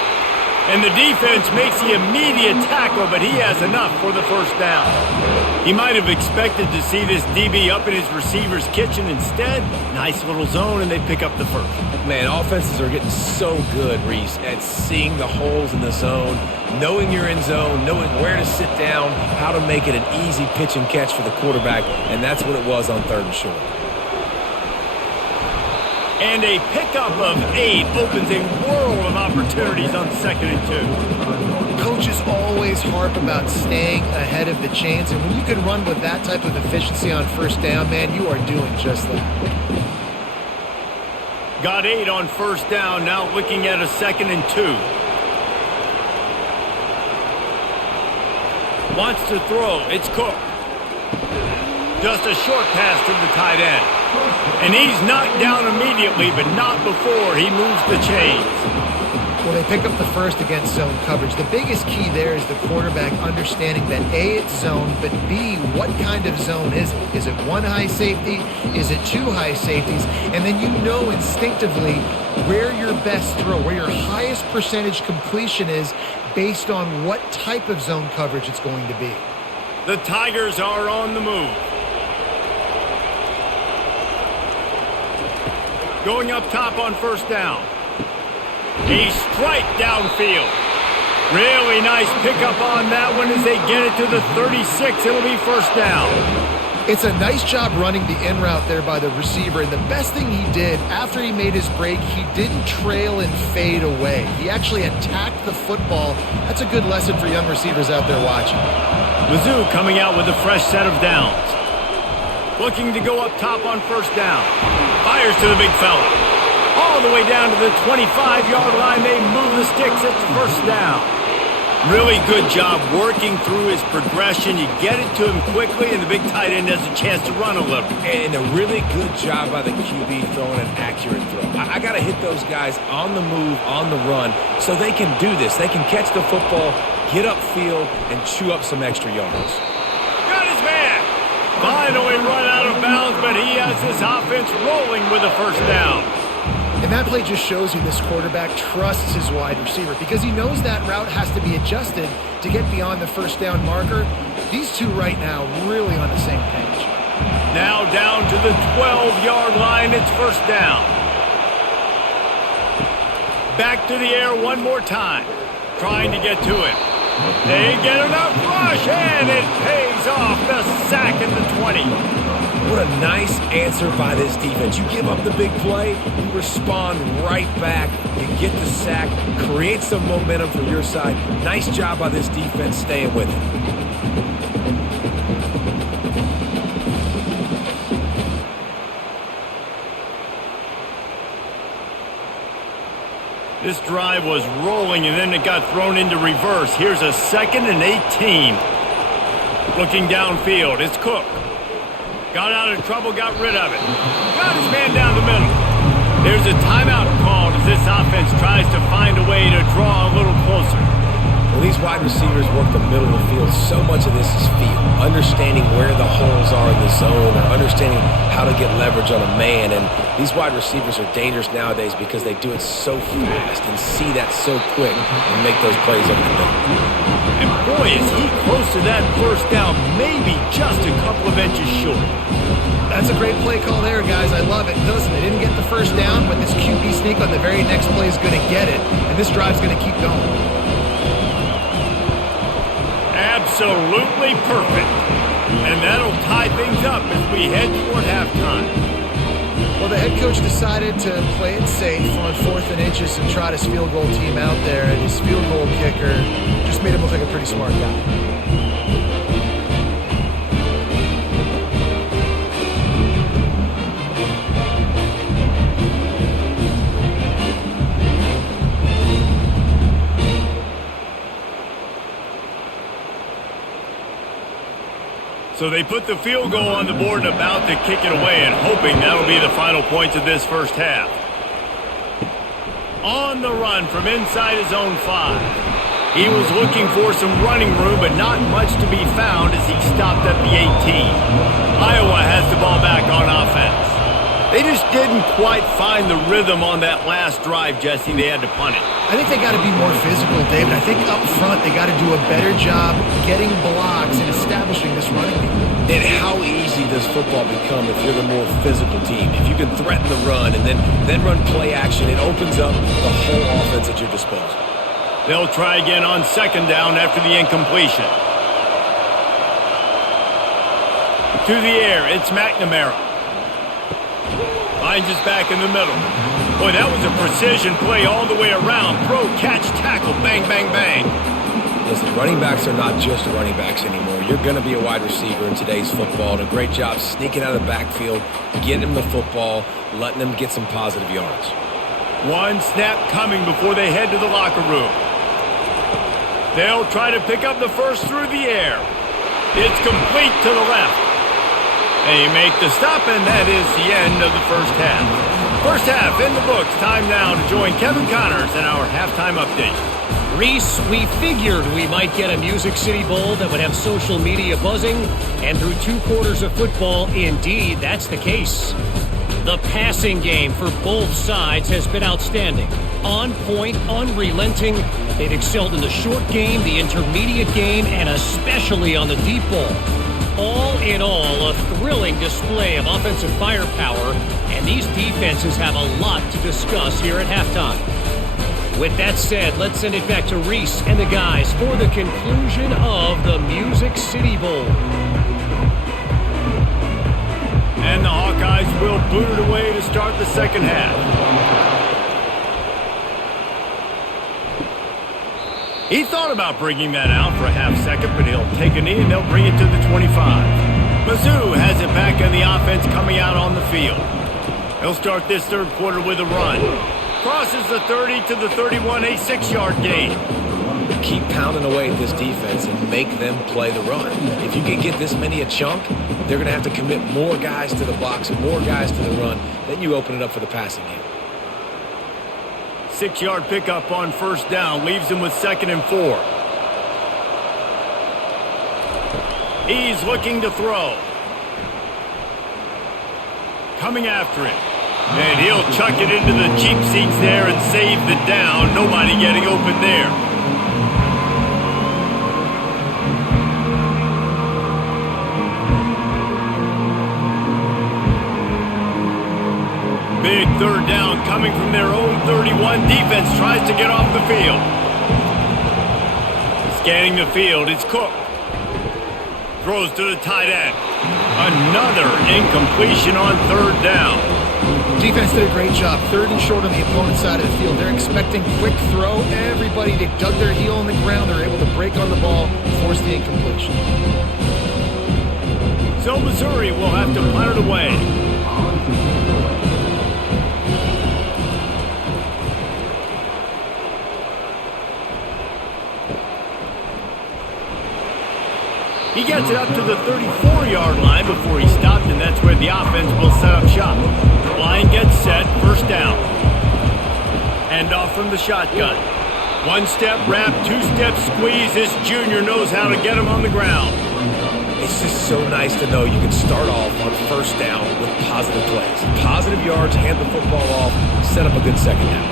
And the defense makes the immediate tackle, but he has enough for the 1st down. He might have expected to see this DB up in his receiver's kitchen. Instead, nice little zone, and they pick up the 1st. Man, offenses are getting so good, Reese, at seeing the holes in the zone, knowing you're in zone, knowing where to sit down, how to make it an easy pitch and catch for the quarterback, and that's what it was on 3rd and short. And a pickup of 8 opens a world of opportunities on 2nd and 2. Coaches always harp about staying ahead of the chains, and when you can run with that type of efficiency on 1st down, man, you are doing just that. Got 8 on 1st down, now looking at a 2nd and 2. Wants to throw, it's Cook. Just a short pass to the tight end. And he's knocked down immediately, but not before he moves the chains. Well, they pick up the first against zone coverage. The biggest key there is the quarterback understanding that A, it's zone, but B, what kind of zone is it? Is it 1 high safety? Is it 2 high safeties? And then you know instinctively where your best throw, where your highest percentage completion is based on what type of zone coverage it's going to be. The Tigers are on the move. Going up top on 1st down. A strike downfield. Really nice pickup on that one as they get it to the 36. It'll be 1st down. It's a nice job running the in route there by the receiver. And the best thing he did after he made his break, he didn't trail and fade away. He actually attacked the football. That's a good lesson for young receivers out there watching. Mizzou coming out with a fresh set of downs. Looking to go up top on 1st down. Fires to the big fella. All the way down to the 25-yard line. They move the sticks. It's 1st down. Really good job working through his progression. You get it to him quickly, and the big tight end has a chance to run a little. And a really good job by the QB throwing an accurate throw. I got to hit those guys on the move, on the run, so they can do this. They can catch the football, get upfield, and chew up some extra yards. Got his man. Finally run out of bounds, but he has this offense rolling with a 1st down. And that play just shows you this quarterback trusts his wide receiver because he knows that route has to be adjusted to get beyond the 1st down marker. These two right now really on the same page. Now down to the 12-yard line. It's 1st down. Back to the air one more time. Trying to get to it. They get enough rush, and it pays off. The sack at the 20. What a nice answer by this defense. You give up the big play, you respond right back, you get the sack, create some momentum for your side. Nice job by this defense staying with it. This drive was rolling, and then it got thrown into reverse. Here's a 2nd and 18. Looking downfield, it's Cook. Got out of trouble, got rid of it. Got his man down the middle. There's a timeout called as this offense tries to find a way to draw a little closer. Well, these wide receivers work the middle of the field. So much of this is feel. Understanding where the holes are in the zone or understanding how to get leverage on a man. And these wide receivers are dangerous nowadays because they do it so fast and see that so quick and make those plays over the middle. And boy, is he close to that 1st down, maybe just a couple of inches short. That's a great play call there, guys. I love it. Listen, they didn't get the 1st down, but this QB sneak on the very next play is going to get it, and this drive's going to keep going. Absolutely perfect. And that'll tie things up as we head toward halftime. Well, the head coach decided to play it safe on 4th and inches and trot his field goal team out there, and his field goal kicker just made him look like a pretty smart guy. So they put the field goal on the board and about to kick it away and hoping that'll be the final points of this 1st half. On the run from inside his own 5. He was looking for some running room, but not much to be found as he stopped at the 18. Iowa has the ball back on offense. They just didn't quite find the rhythm on that last drive, Jesse. They had to punt it. I think they got to be more physical, David. I think up front they got to do a better job getting blocks and establishing this running game. And how easy does football become if you're the more physical team? If you can threaten the run and then run play action, it opens up the whole offense at your disposal. They'll try again on 2nd down after the incompletion. To the air, it's McNamara. Finds us back in the middle. Boy, that was a precision play all the way around. Throw, catch, tackle, bang, bang, bang. Listen, running backs are not just running backs anymore. You're going to be a wide receiver in today's football. And a great job sneaking out of the backfield, getting them the football, letting them get some positive yards. One snap coming before they head to the locker room. They'll try to pick up the first through the air. It's complete to the left. They make the stop, and that is the end of the first half. First half in the books. Time now to join Kevin Connors in our halftime update. Reese, we figured we might get a Music City Bowl that would have social media buzzing, and through 2 quarters of football, indeed, that's the case. The passing game for both sides has been outstanding. On point, unrelenting. They've excelled in the short game, the intermediate game, and especially on the deep ball. All in all, a thrilling display of offensive firepower, and these defenses have a lot to discuss here at halftime. With that said, let's send it back to Reese and the guys for the conclusion of the Music City Bowl. And the Hawkeyes will boot it away to start the second half. He thought about bringing that out for a half second, but he'll take a knee and they'll bring it to the 25. Mizzou has it back in the offense coming out on the field. He'll start this third quarter with a run. Crosses the 30 to the 31, a 6-yard gain. Keep pounding away at this defense and make them play the run. If you can get this many a chunk, they're going to have to commit more guys to the box, more guys to the run. Then you open it up for the passing game. 6-yard pickup on first down leaves him with 2nd and 4. He's looking to throw. Coming after it. And he'll chuck it into the cheap seats there and save the down. Nobody getting open there. Big third down coming from their own 31. Defense tries to get off the field. Scanning the field, it's Cook. Throws to the tight end. Another incompletion on third down. Defense did a great job. 3rd and short on the opponent's side of the field. They're expecting quick throw. Everybody, they dug their heel on the ground. They're able to break on the ball, force the incompletion. So Missouri will have to punt it away. He gets it up to the 34-yard line before he stopped, and that's where the offense will set up shop. Line gets set, first down. Hand off from the shotgun. 1-step wrap, 2-step squeeze. This junior knows how to get him on the ground. It's just so nice to know you can start off on first down with positive plays. Positive yards, hand the football off, set up a good second down.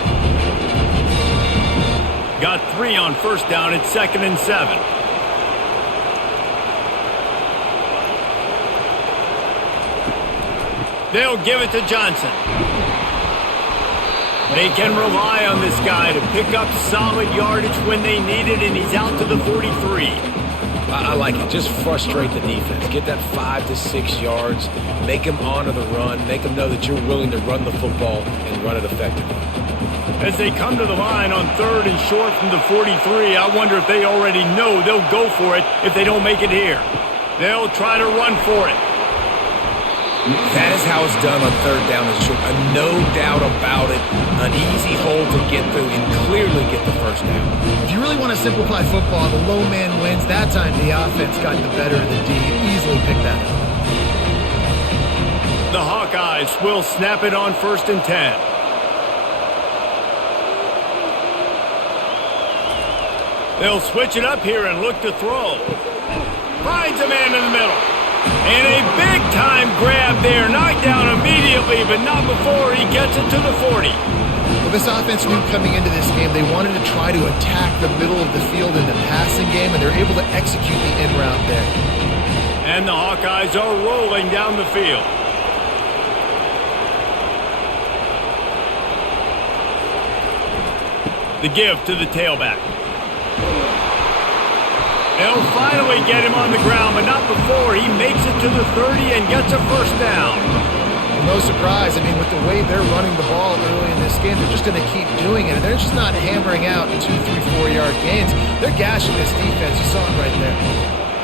Got 3 on first down at 2nd and 7. They'll give it to Johnson. They can rely on this guy to pick up solid yardage when they need it, and he's out to the 43. I like it. Just frustrate the defense. Get that 5 to 6 yards. Make them honor the run. Make them know that you're willing to run the football and run it effectively. As they come to the line on 3rd and short from the 43, I wonder if they already know they'll go for it if they don't make it here. They'll try to run for it. That is how it's done on 3rd down and short. No doubt about it. An easy hole to get through and clearly get the first down. If you really want to simplify football, the low man wins. That time the offense got the better of the D. Easily picked that up. The Hawkeyes will snap it on 1st and 10. They'll switch it up here and look to throw. Finds a man in the middle. And a big-time grab there. Knocked down immediately, but not before he gets it to the 40. Well, this offense knew coming into this game they wanted to try to attack the middle of the field in the passing game, and they're able to execute the in route there. And the Hawkeyes are rolling down the field. The give to the tailback. They'll finally get him on the ground, but not before he makes it to the 30 and gets a first down. No surprise. I mean, with the way they're running the ball early in this game, they're just going to keep doing it. And they're just not hammering out 2, 3, 4-yard gains. They're gashing this defense. You saw it right there.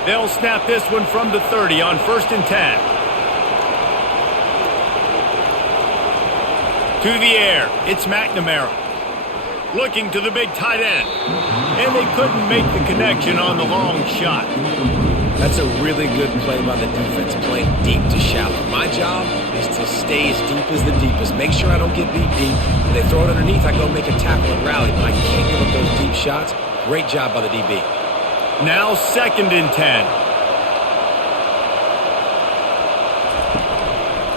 They'll snap this one from the 30 on 1st and 10. To the air, it's McNamara. Looking to the big tight end. And they couldn't make the connection on the long shot. That's a really good play by the defense, playing deep to shallow. My job is to stay as deep as the deepest. Make sure I don't get beat deep. When they throw it underneath, I go make a tackle and rally, but I can't give up those deep shots. Great job by the DB. Now 2nd and 10.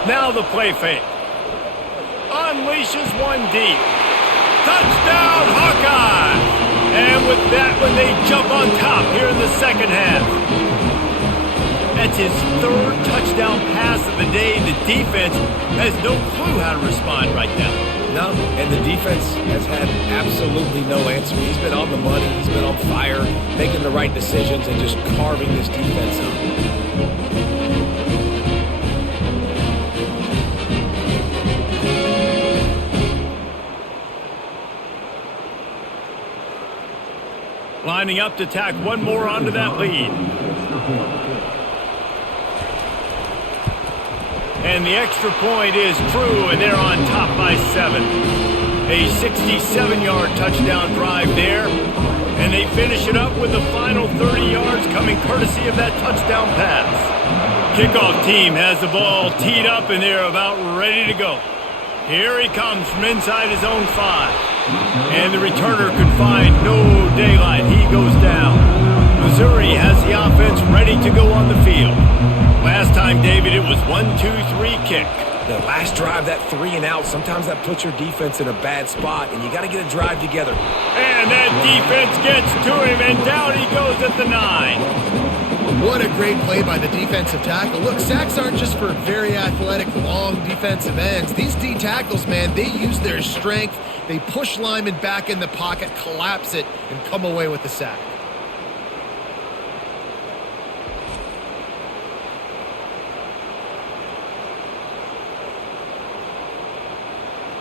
Now the play fake. Unleashes one deep. Touchdown, Hawkeyes! And with that one, they jump on top here in the second half. That's his 3rd touchdown pass of the day. The defense has no clue how to respond right now. No, and the defense has had absolutely no answer. He's been on the money. He's been on fire, making the right decisions, and just carving this defense up. Lining up to tack one more onto that lead. And the extra point is true, and they're on top by 7. A 67-yard touchdown drive there. And they finish it up with the final 30 yards coming courtesy of that touchdown pass. Kickoff team has the ball teed up, and they're about ready to go. Here he comes from inside his own 5. And the returner could find no daylight. He goes down. Missouri has the offense ready to go on the field. Last time, David, it was 1-2-3 kick. The last drive, that 3 and out, sometimes that puts your defense in a bad spot, and you got to get a drive together. And that defense gets to him, and down he goes at the 9. What a great play by the defensive tackle. Look, sacks aren't just for very athletic, long defensive ends. These D tackles, man, they use their strength. They push linemen back in the pocket, collapse it, and come away with the sack.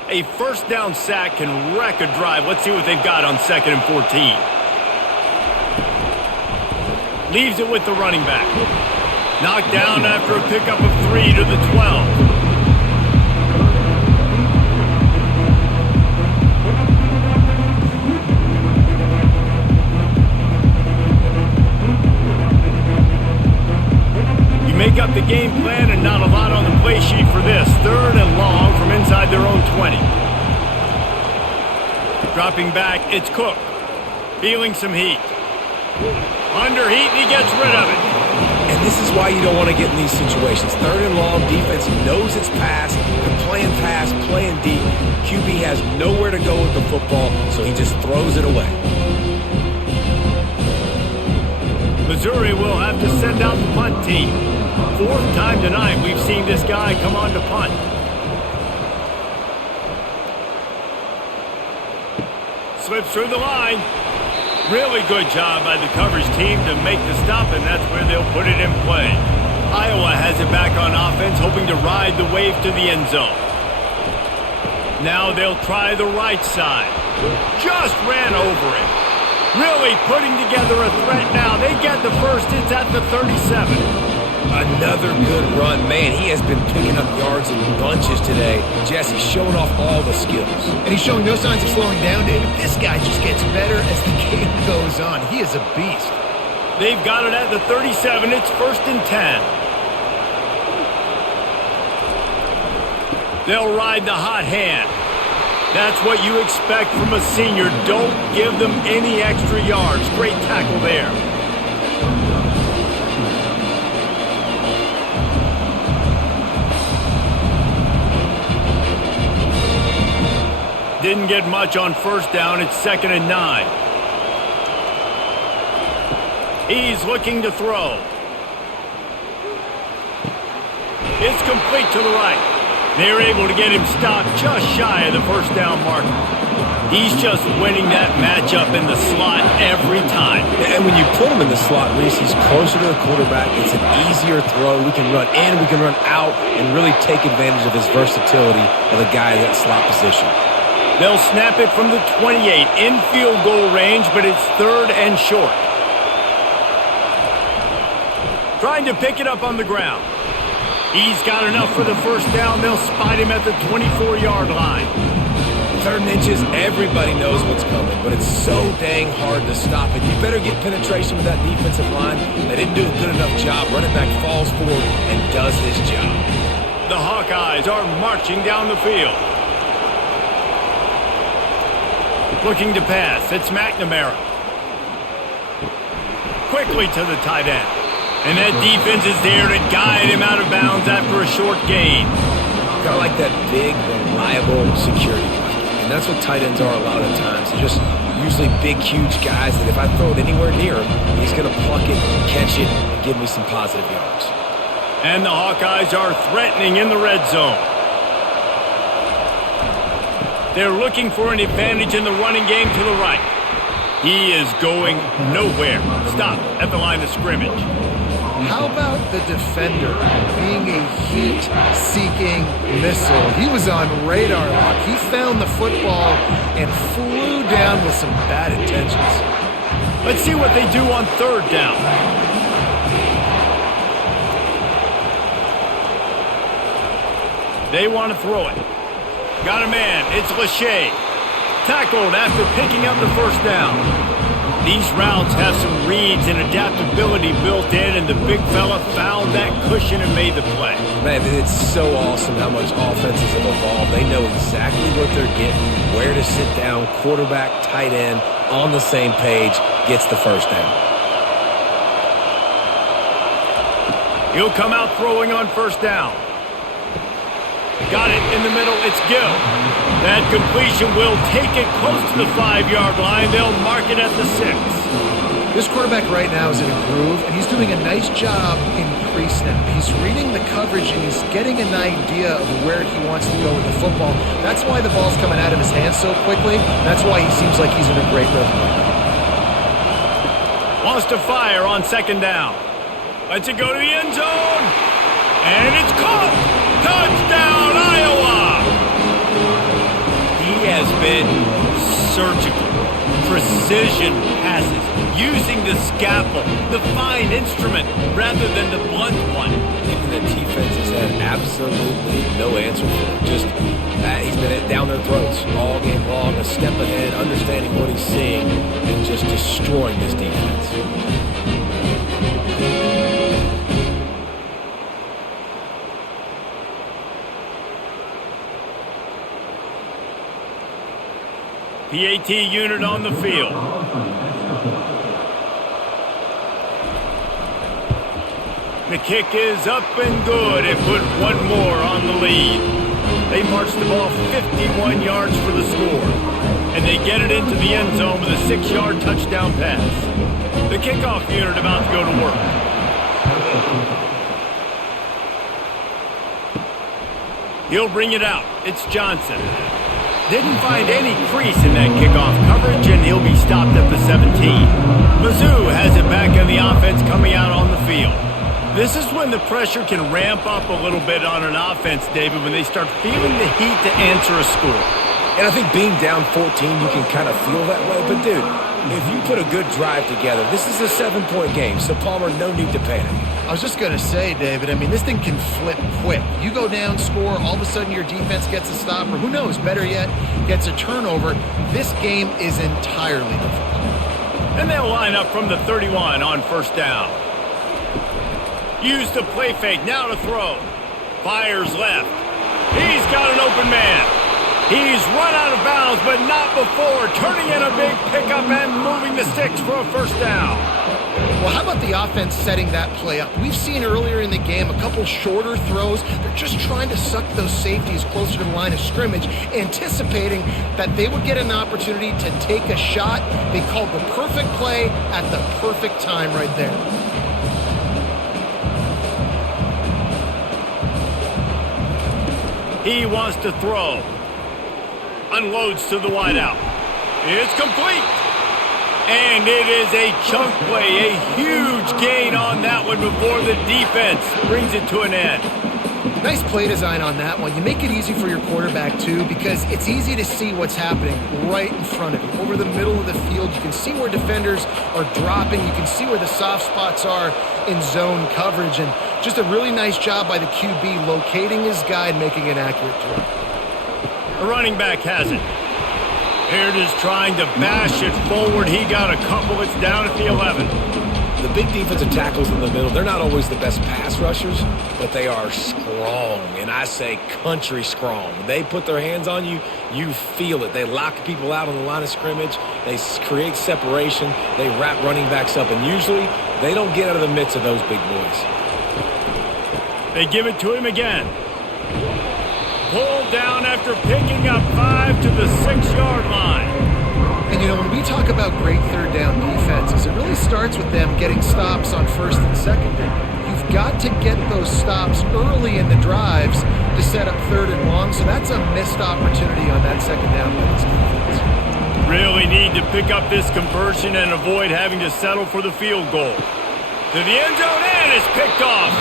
A first down sack can wreck a drive. Let's see what they've got on 2nd and 14. Leaves it with the running back. Knocked down after a pickup of 3 to the 12. You make up the game plan and not a lot on the play sheet for this. 3rd and long from inside their own 20. Dropping back, it's Cook. Feeling some heat. Under heat, and he gets rid of it. And this is why you don't want to get in these situations. 3rd and long, defense knows it's pass. They're playing pass, playing deep. QB has nowhere to go with the football, so he just throws it away. Missouri will have to send out the punt team. 4th time tonight we've seen this guy come on to punt. Slips through the line. Really good job by the coverage team to make the stop, and that's where they'll put it in play. Iowa has it back on offense, hoping to ride the wave to the end zone. Now they'll try the right side. Just ran over it. Really putting together a threat now. They get the first. It's at the 37. Another good run. Man, he has been picking up yards in bunches today. Jesse showing off all the skills. And he's showing no signs of slowing down, David. This guy just gets better as the game goes on. He is a beast. They've got it at the 37. It's 1st and 10. They'll ride the hot hand. That's what you expect from a senior. Don't give them any extra yards. Great tackle there. Didn't get much on 1st down. It's 2nd and 9. He's looking to throw. It's complete to the right. They're able to get him stopped just shy of the first down marker. He's just winning that matchup in the slot every time. And when you put him in the slot, Reese, he's closer to the quarterback. It's an easier throw. We can run in, we can run out, and really take advantage of his versatility of the guy in that slot position. They'll snap it from the 28 in field goal range, but it's 3rd and short. Trying to pick it up on the ground. He's got enough for the first down. They'll spot him at the 24-yard line. 3rd and inches, everybody knows what's coming, but it's so dang hard to stop it. You better get penetration with that defensive line. They didn't do a good enough job. Running back falls forward and does his job. The Hawkeyes are marching down the field. Looking to pass, it's McNamara. Quickly to the tight end. And that defense is there to guide him out of bounds after a short gain. Kind of like that big, reliable security blanket. And that's what tight ends are a lot of times. They're just usually big, huge guys that if I throw it anywhere near him, he's going to pluck it, catch it, and give me some positive yards. And the Hawkeyes are threatening in the red zone. They're looking for an advantage in the running game to the right. He is going nowhere. Stop at the line of scrimmage. How about the defender being a heat-seeking missile? He was on radar lock. He found the football and flew down with some bad intentions. Let's see what they do on 3rd down. They want to throw it. Got a man. It's Lachey. Tackled after picking up the first down. These routes have some reads and adaptability built in, and the big fella found that cushion and made the play. Man, it's so awesome how much offenses have evolved. They know exactly what they're getting, where to sit down, quarterback, tight end, on the same page, gets the first down. He'll come out throwing on 1st down. Got it in the middle. It's Gill. That completion will take it close to the 5-yard line. They'll mark it at the 6. This quarterback right now is in a groove, and he's doing a nice job in pre-snap. He's reading the coverage, and he's getting an idea of where he wants to go with the football. That's why the ball's coming out of his hands so quickly. That's why he seems like he's in a great rhythm. Wants to fire on 2nd down. Lets it go to the end zone. And it's caught. Touchdown, Iowa! He has been surgical. Precision passes, using the scalpel, the fine instrument, rather than the blunt one. And the defense has had absolutely no answer for it. Just, he's been down their throats all game long, a step ahead, understanding what he's seeing, and just destroying this defense. PAT unit on the field. The kick is up and good. It put one more on the lead. They march the ball 51 yards for the score. And they get it into the end zone with a 6-yard touchdown pass. The kickoff unit about to go to work. He'll bring it out. It's Johnson. Didn't find any crease in that kickoff coverage, and he'll be stopped at the 17. Mizzou has it back in the offense coming out on the field. This is when the pressure can ramp up a little bit on an offense, David, when they start feeling the heat to answer a score. And I think being down 14, you can kind of feel that way. But, dude, if you put a good drive together, this is a 7-point game, so Palmer, no need to panic. I was just going to say, David, I mean, this thing can flip quick. You go down, score, all of a sudden your defense gets a stop, or who knows, better yet, gets a turnover. This game is entirely different. And they'll line up from the 31 on 1st down. Use the play fake, now to throw. Fires left. He's got an open man. He's run out of bounds, but not before turning in a big pickup and moving the sticks for a 1st down. Well, how about the offense setting that play up? We've seen earlier in the game a couple shorter throws. They're just trying to suck those safeties closer to the line of scrimmage, anticipating that they would get an opportunity to take a shot. They called the perfect play at the perfect time right there. He wants to throw. Unloads to the wideout. It's complete. And it is a chunk play, a huge gain on that one before the defense brings it to an end. Nice play design on that one. You make it easy for your quarterback, too, because it's easy to see what's happening right in front of you. Over the middle of the field, you can see where defenders are dropping. You can see where the soft spots are in zone coverage. And just a really nice job by the QB locating his guy and making an accurate throw. The running back has it. Baird is trying to bash it forward. He got a couple. It's down at the 11. The big defensive tackles in the middle, they're not always the best pass rushers, but they are strong, and I say country strong. When they put their hands on you, you feel it. They lock people out on the line of scrimmage. They create separation. They wrap running backs up, and usually they don't get out of the midst of those big boys. They give it to him again. Pulled down after picking up 5 to the 6-yard line. And, you know, when we talk about great third down defenses, it really starts with them getting stops on first and second down. You've got to get those stops early in the drives to set up third and long, so that's a missed opportunity on that second down by this defense. Really need to pick up this conversion and avoid having to settle for the field goal. To the end zone, and it's picked off.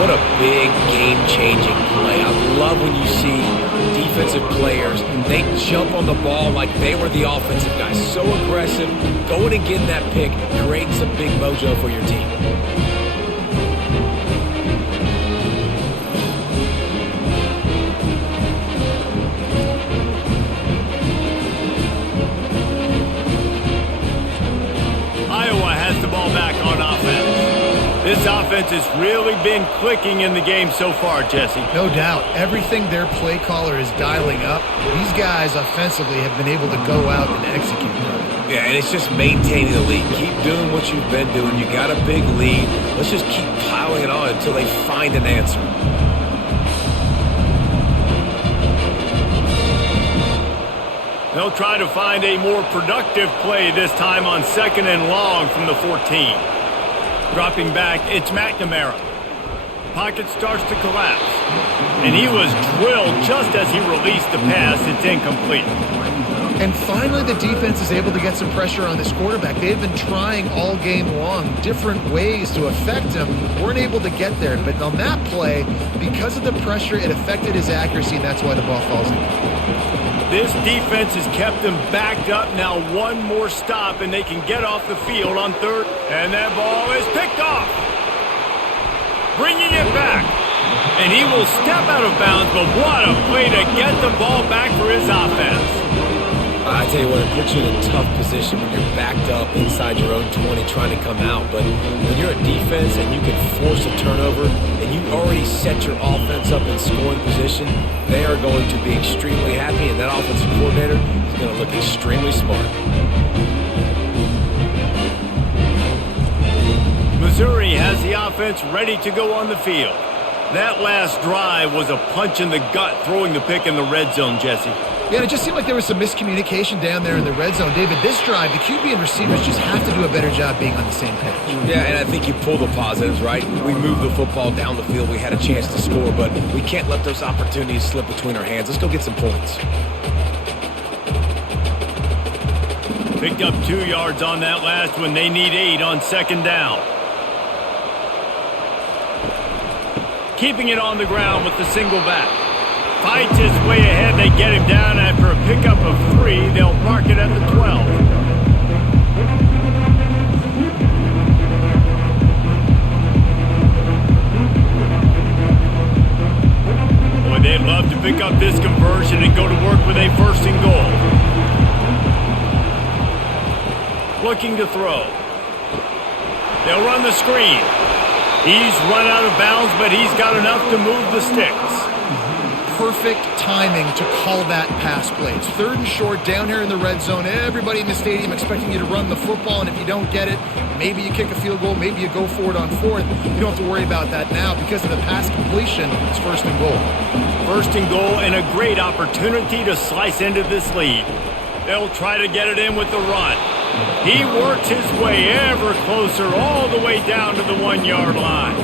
What a big game-changing play. I love when you see defensive players, they jump on the ball like they were the offensive guys. So aggressive, going and getting that pick, creating some big mojo for your team. Iowa has the ball back on offense. This offense has really been clicking in the game so far, Jesse. No doubt. Everything their play caller is dialing up, these guys offensively have been able to go out and execute that. Yeah, and it's just maintaining the lead. Keep doing what you've been doing. You got a big lead. Let's just keep piling it on until they find an answer. They'll try to find a more productive play this time on 2nd and long from the 14. Dropping back, it's McNamara. Pocket starts to collapse. And he was drilled just as he released the pass. It's incomplete. And finally, the defense is able to get some pressure on this quarterback. They've been trying all game long different ways to affect him. Weren't able to get there. But on that play, because of the pressure, it affected his accuracy, and that's why the ball falls in. This defense has kept them backed up. Now one more stop, and they can get off the field on 3rd. And that ball is picked off. Bringing it back. And he will step out of bounds, but what a play to get the ball back for his offense. I tell you what, it puts you in a tough position when you're backed up inside your own 20 trying to come out. But when you're a defense and you can force a turnover and you already set your offense up in scoring position, they are going to be extremely happy, and that offensive coordinator is going to look extremely smart. Missouri has the offense ready to go on the field. That last drive was a punch in the gut, throwing the pick in the red zone, Jesse. Yeah, it just seemed like there was some miscommunication down there in the red zone. David, this drive, the QB and receivers just have to do a better job being on the same page. Yeah, and I think you pull the positives, right? We moved the football down the field. We had a chance to score, but we can't let those opportunities slip between our hands. Let's go get some points. Picked up 2 yards on that last one. They need 8 on 2nd down. Keeping it on the ground with the single back. Fights his way ahead. They get him down after a pickup of 3. They'll mark it at the 12. Boy, they'd love to pick up this conversion and go to work with a 1st and goal. Looking to throw. They'll run the screen. He's run out of bounds, but he's got enough to move the sticks. Perfect timing to call that pass play. It's 3rd and short down here in the red zone. Everybody in the stadium expecting you to run the football, and if you don't get it, maybe you kick a field goal, maybe you go for it on 4th. You don't have to worry about that now because of the pass completion. It's 1st and goal. 1st and goal, and a great opportunity to slice into this lead. They'll try to get it in with the run. He works his way ever closer all the way down to the 1-yard line.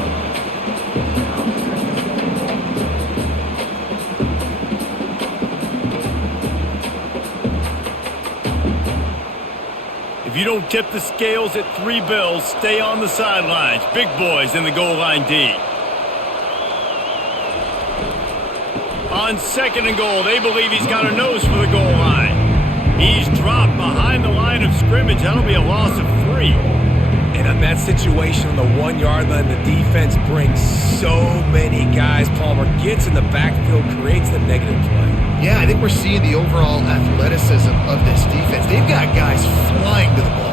you don't tip the scales at 3 bills, stay on the sidelines. Big boys in the goal line D. On 2nd and goal, they believe he's got a nose for the goal line. He's dropped behind the line of scrimmage. That'll be a loss of 3. And on that situation on the 1-yard line, the defense brings so many guys. Palmer gets in the backfield, creates the negative play. Yeah, I think we're seeing the overall athleticism of this defense. They've got guys flying to the ball.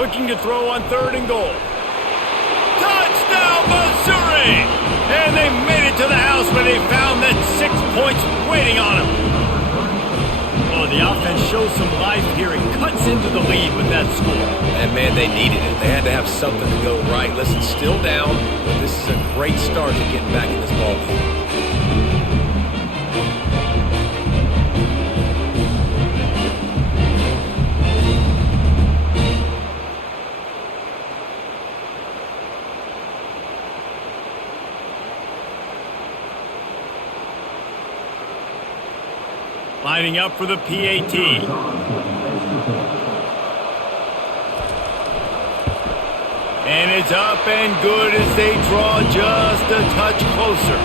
Looking to throw on 3rd and goal. Touchdown, Missouri! And they made it to the house where they found that 6 points waiting on them. Oh, the offense shows some life here and cuts into the lead with that score. And, man, they needed it. They had to have something to go right. Listen, still down, but this is a great start to getting back in this ballgame. Lining up for the PAT. And it's up and good as they draw just a touch closer.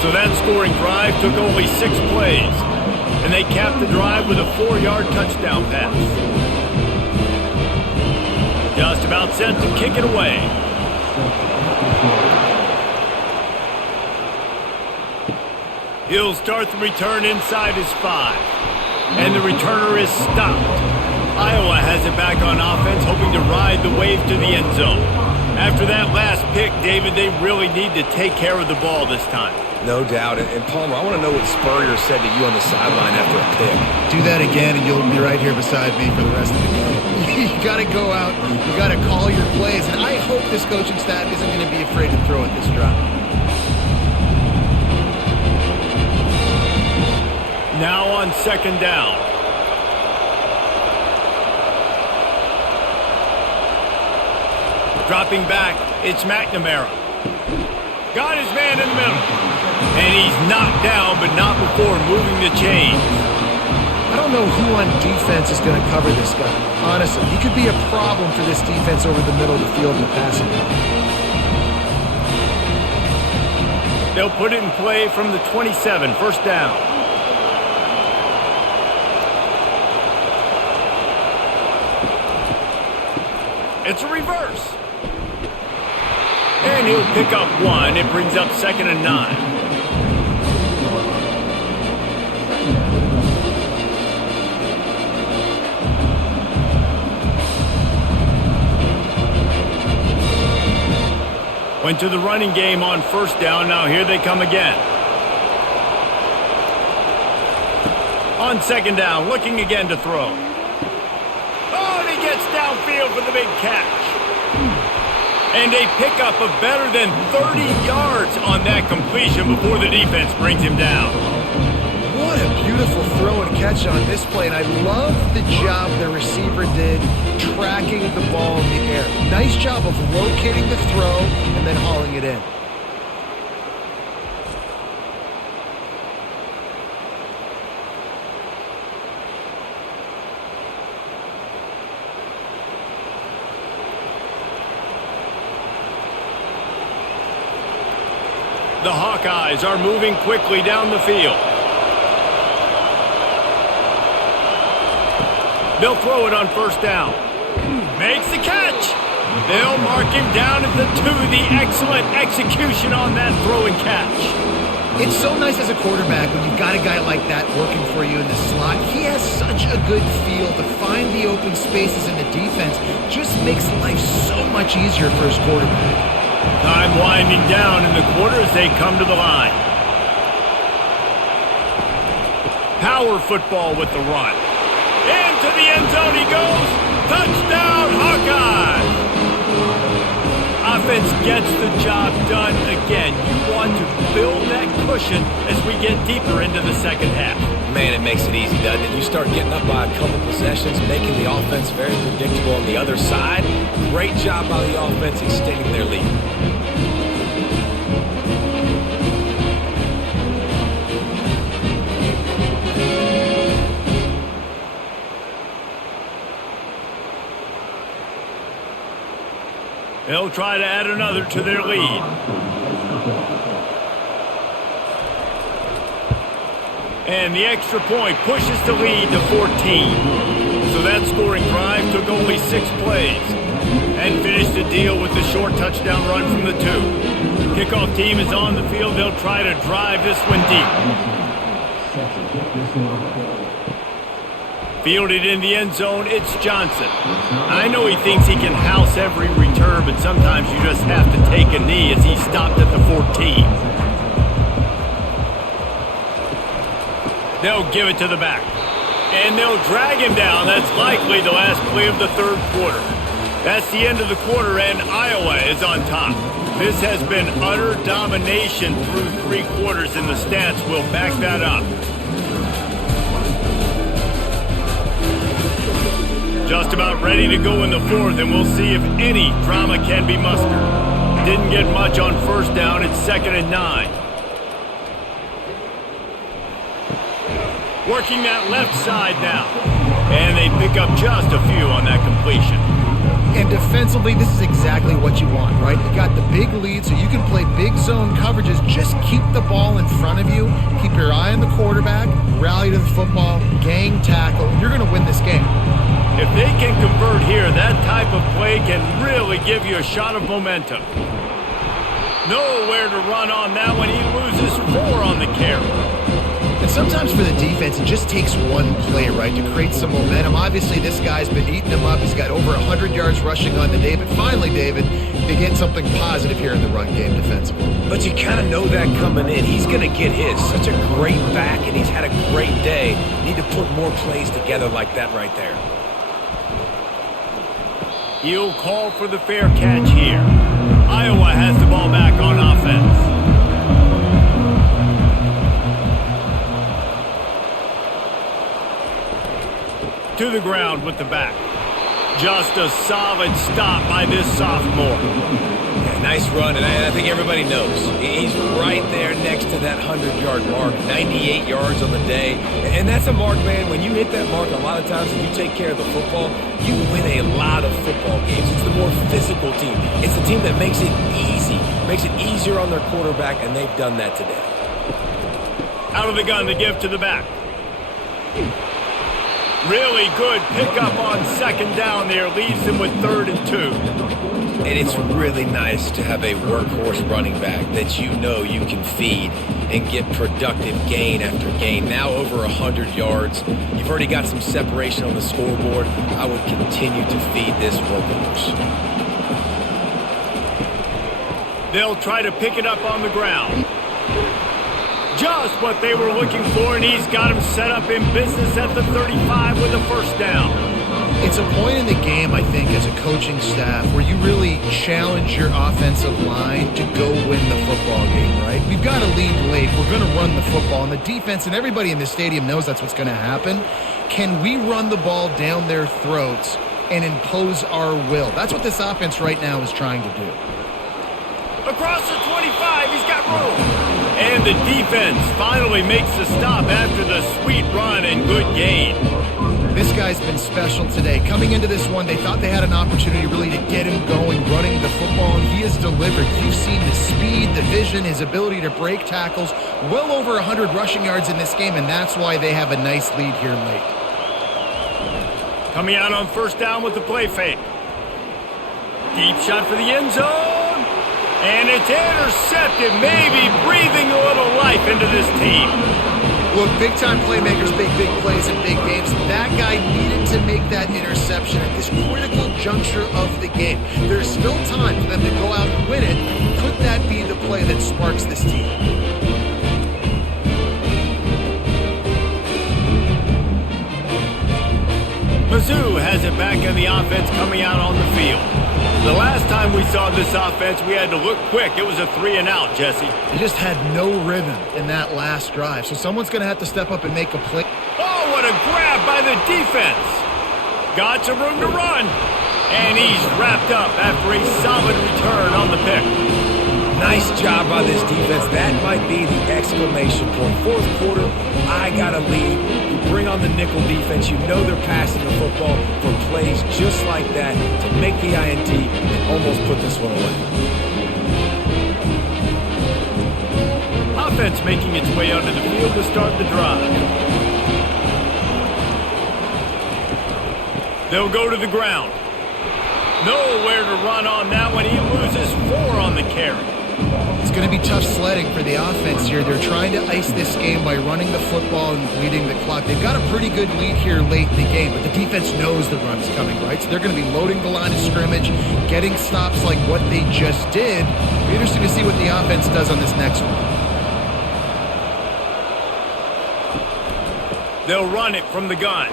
So that scoring drive took only 6 plays. And they capped the drive with a 4-yard touchdown pass. Just about set to kick it away. He'll start the return inside his 5. And the returner is stopped. Iowa has it back on offense, hoping to ride the wave to the end zone. After that last pick, David, they really need to take care of the ball this time. No doubt. And Palmer, I want to know what Spurrier said to you on the sideline after a pick. Do that again, and you'll be right here beside me for the rest of the game. You got to go out. You got to call your plays. And I hope this coaching staff isn't going to be afraid to throw at this drive. Now on 2nd down. Dropping back, it's McNamara. Got his man in the middle. And he's knocked down, but not before moving the chains. I don't know who on defense is going to cover this guy. Honestly, he could be a problem for this defense over the middle of the field in the passing game. They'll put it in play from the 27, 1st down. It's a reverse. And he'll pick up 1. It brings up 2nd and 9. Went to the running game on 1st down. Now here they come again. On 2nd down, looking again to throw. Oh, and he gets downfield for the big catch. And a pickup of better than 30 yards on that completion before the defense brings him down. What a beautiful throw and catch on this play. And I love the job the receiver did tracking the ball in the air. Nice job of locating the throw and then hauling it in. The Hawkeyes are moving quickly down the field. They'll throw it on 1st down. Makes the catch. They'll mark him down at the 2. The excellent execution on that throw and catch. It's so nice as a quarterback when you've got a guy like that working for you in the slot. He has such a good feel to find the open spaces in the defense. Just makes life so much easier for his quarterback. Time winding down in the quarter as they come to the line. Power football with the run. Into the end zone he goes. Touchdown, Hawkeyes! Offense gets the job done again. You want to build that cushion as we get deeper into the 2nd half. Man, it makes it easy, doesn't it? You start getting up by a couple possessions, making the offense very predictable on the other side. Great job by the offense extending their lead. They'll try to add another to their lead. And the extra point pushes the lead to 14. So that scoring drive took only 6 plays and finished the deal with the short touchdown run from the 2. Kickoff team is on the field. They'll try to drive this one deep. Fielded in the end zone, it's Johnson. I know he thinks he can house every return, but sometimes you just have to take a knee as he stopped at the 14. They'll give it to the back. And they'll drag him down. That's likely the last play of the third quarter. That's the end of the quarter, and Iowa is on top. This has been utter domination through 3 quarters, and the stats will back that up. Just about ready to go in the 4th, and we'll see if any drama can be mustered. Didn't get much on first down. It's 2nd and 9. Working that left side now. And they pick up just a few on that completion. And defensively, this is exactly what you want, right? You got the big lead, so you can play big zone coverages. Just keep the ball in front of you. Keep your eye on the quarterback. Rally to the football. Gang tackle. You're going to win this game. If they can convert here, that type of play can really give you a shot of momentum. Nowhere to run on that one. He loses 4 on the carry. And sometimes for the defense, it just takes one play, right, to create some momentum. Obviously, this guy's been eating him up. He's got over 100 yards rushing on the day. But finally, David, they get something positive here in the run game defensively. But you kind of know that coming in. He's going to get his. Such a great back, and he's had a great day. Need to put more plays together like that right there. He'll call for the fair catch here. Iowa has the ball back on offense. To the ground with the back. Just a solid stop by this sophomore. Yeah, nice run, and I think everybody knows. He's right there next to that 100-yard mark, 98 yards on the day. And that's a mark, man. When you hit that mark, a lot of times if you take care of the football, you win a lot of football games. It's the more physical team. It's the team that makes it easy, makes it easier on their quarterback, and they've done that today. Out of the gun to give to the back. Really good pickup on 2nd down there. Leaves them with 3rd and 2. And it's really nice to have a workhorse running back that you know you can feed and get productive gain after gain. Now over 100 yards. You've already got some separation on the scoreboard. I would continue to feed this workhorse. They'll try to pick it up on the ground. Just what they were looking for, and he's got him set up in business at the 35 with a 1st down. It's a point in the game, I think, as a coaching staff where you really challenge your offensive line to go win the football game, right? We've got to lead late. We're going to run the football, and the defense and everybody in the stadium knows that's what's going to happen. Can we run the ball down their throats and impose our will? That's what this offense right now is trying to do. Across the 25, he's got room. And the defense finally makes the stop after the sweet run and good gain. This guy's been special today. Coming into this one, they thought they had an opportunity really to get him going, running the football, and he has delivered. You've seen the speed, the vision, his ability to break tackles. Well over 100 rushing yards in this game, and that's why they have a nice lead here late. Coming out on 1st down with the play fake. Deep shot for the end zone. And it's intercepted, maybe breathing a little life into this team. Look, big-time playmakers make big plays in big games. That guy needed to make that interception at this critical juncture of the game. There's still time for them to go out and win it. Could that be the play that sparks this team? Mizzou has it back in the offense coming out on the field. The last time we saw this offense, we had to look quick. It was a 3-and-out, Jesse. They just had no rhythm in that last drive, so someone's going to have to step up and make a play. Oh, what a grab by the defense. Got some room to run. And he's wrapped up after a solid return on the pick. Nice job by this defense. That might be the exclamation point. 4th quarter, I got a lead. We bring bring on the nickel defense. You know they're passing the football for plays just like that to make the INT and almost put this one away. Offense making its way onto the field to start the drive. They'll go to the ground. Nowhere to run on that one. He loses 4 on the carry. It's going to be tough sledding for the offense here. They're trying to ice this game by running the football and bleeding the clock. They've got a pretty good lead here late in the game, but the defense knows the run's coming, right? So they're going to be loading the line of scrimmage, getting stops like what they just did. It'll be interesting to see what the offense does on this next one. They'll run it from the gun.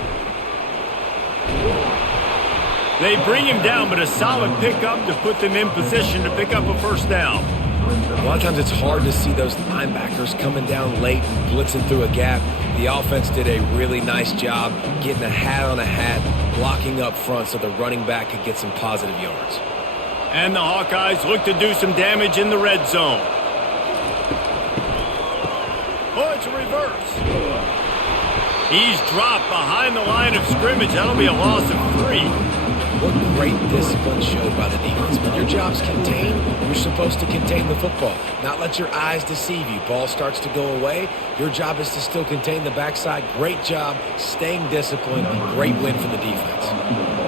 They bring him down, but a solid pickup to put them in position to pick up a first down. A lot of times it's hard to see those linebackers coming down late and blitzing through a gap. The offense did a really nice job getting a hat on a hat, blocking up front so the running back could get some positive yards. And the Hawkeyes look to do some damage in the red zone. Oh, it's a reverse. He's dropped behind the line of scrimmage. That'll be a loss of 3. What great discipline showed by the defense. When your job's contained, you're supposed to contain the football, not let your eyes deceive you. Ball starts to go away. Your job is to still contain the backside. Great job staying disciplined. Great win for the defense.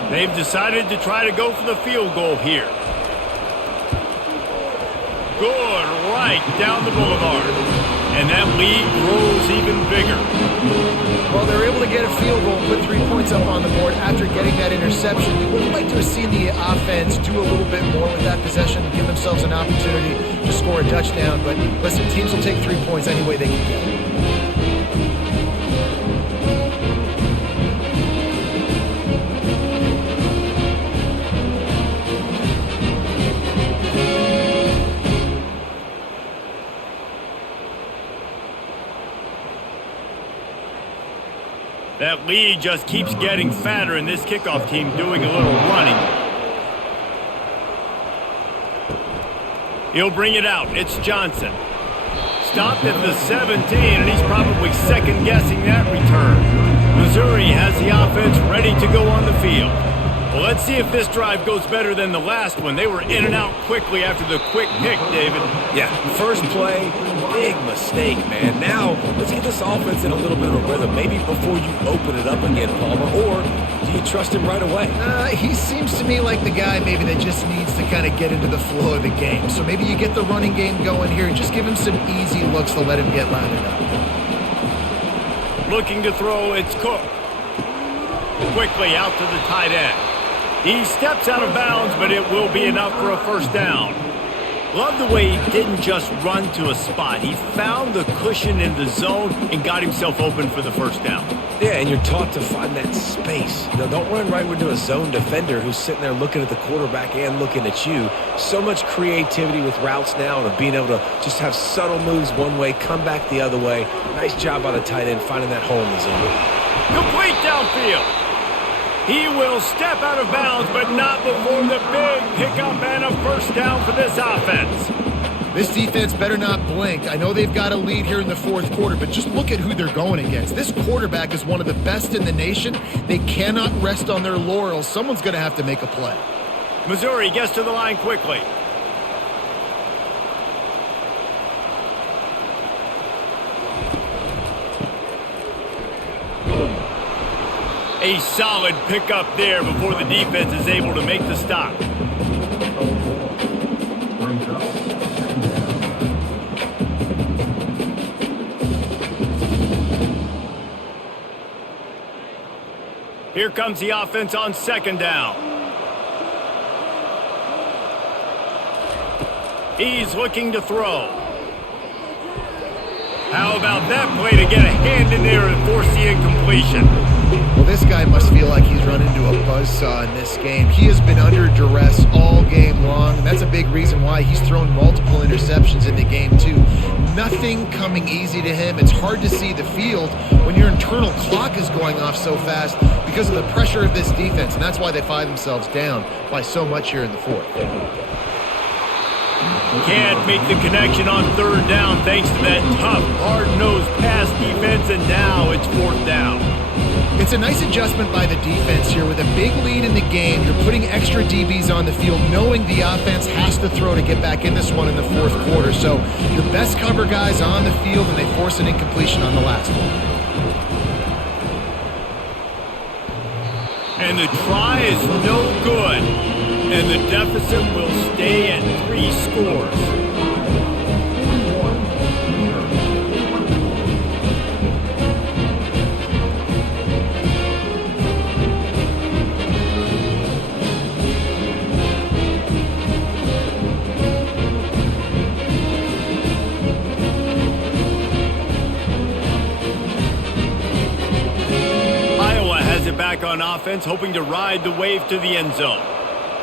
They've decided to try to go for the field goal here. Good, right down the boulevard. And that lead grows even bigger. Well, they're able to get a field goal and put 3 points up on the board after getting that interception. We would like to have seen the offense do a little bit more with that possession, give themselves an opportunity to score a touchdown. But listen, teams will take 3 points any way they can get it. That lead just keeps getting fatter, and this kickoff team doing a little running. He'll bring it out. It's Johnson. Stopped at the 17, and he's probably second-guessing that return. Missouri has the offense ready to go on the field. Well, let's see if this drive goes better than the last one. They were in and out quickly after the quick pick, David. Yeah, first play, big mistake, man. Now, let's get this offense in a little bit of a rhythm. Maybe before you open it up again, Palmer, or do you trust him right away? He seems to me like the guy maybe that just needs to kind of get into the flow of the game. So maybe you get the running game going here and just give him some easy looks to let him get lathered up. Looking to throw, it's Cook. Quickly out to the tight end. He steps out of bounds, but it will be enough for a first down. Love the way he didn't just run to a spot. He found the cushion in the zone and got himself open for the first down. Yeah, and you're taught to find that space. You know, don't run right into a zone defender who's sitting there looking at the quarterback and looking at you. So much creativity with routes now and being able to just have subtle moves one way, come back the other way. Nice job by the tight end finding that hole in the zone. Complete downfield. He will step out of bounds, but not before the big pickup and a first down for this offense. This defense better not blink. I know they've got a lead here in the fourth quarter, but just look at who they're going against. This quarterback is one of the best in the nation. They cannot rest on their laurels. Someone's going to have to make a play. Missouri gets to the line quickly. A solid pickup there before the defense is able to make the stop. Here comes the offense on second down. He's looking to throw. How about that play to get a hand in there and force the incompletion? Well, this guy must feel like he's run into a buzzsaw in this game. He has been under duress all game long, and that's a big reason why he's thrown multiple interceptions in the game, too. Nothing coming easy to him. It's hard to see the field when your internal clock is going off so fast because of the pressure of this defense, and that's why they find themselves down by so much here in the fourth. Can't make the connection on third down thanks to that tough, hard-nosed pass defense, and now it's fourth down. It's a nice adjustment by the defense here. With a big lead in the game, you're putting extra DBs on the field, knowing the offense has to throw to get back in this one in the fourth quarter. So your best cover guys on the field, and they force an incompletion on the last one. And the try is no good. And the deficit will stay at 3 scores. Back on offense, hoping to ride the wave to the end zone.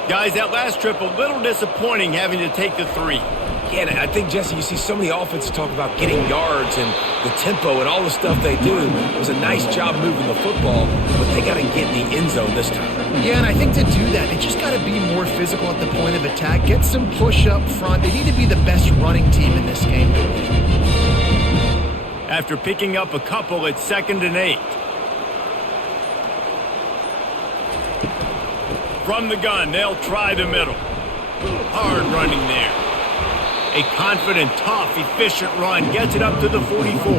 Guys, that last trip, a little disappointing having to take the 3. Yeah, and I think, Jesse, you see so many offenses talk about getting yards and the tempo and all the stuff they do. It was a nice job moving the football, but they got to get in the end zone this time. Yeah, and I think to do that, they just got to be more physical at the point of attack, get some push up front. They need to be the best running team in this game to win. After picking up a couple, it's 2nd and 8. From the gun, they'll try the middle. Hard running there. A confident, tough, efficient run gets it up to the 44.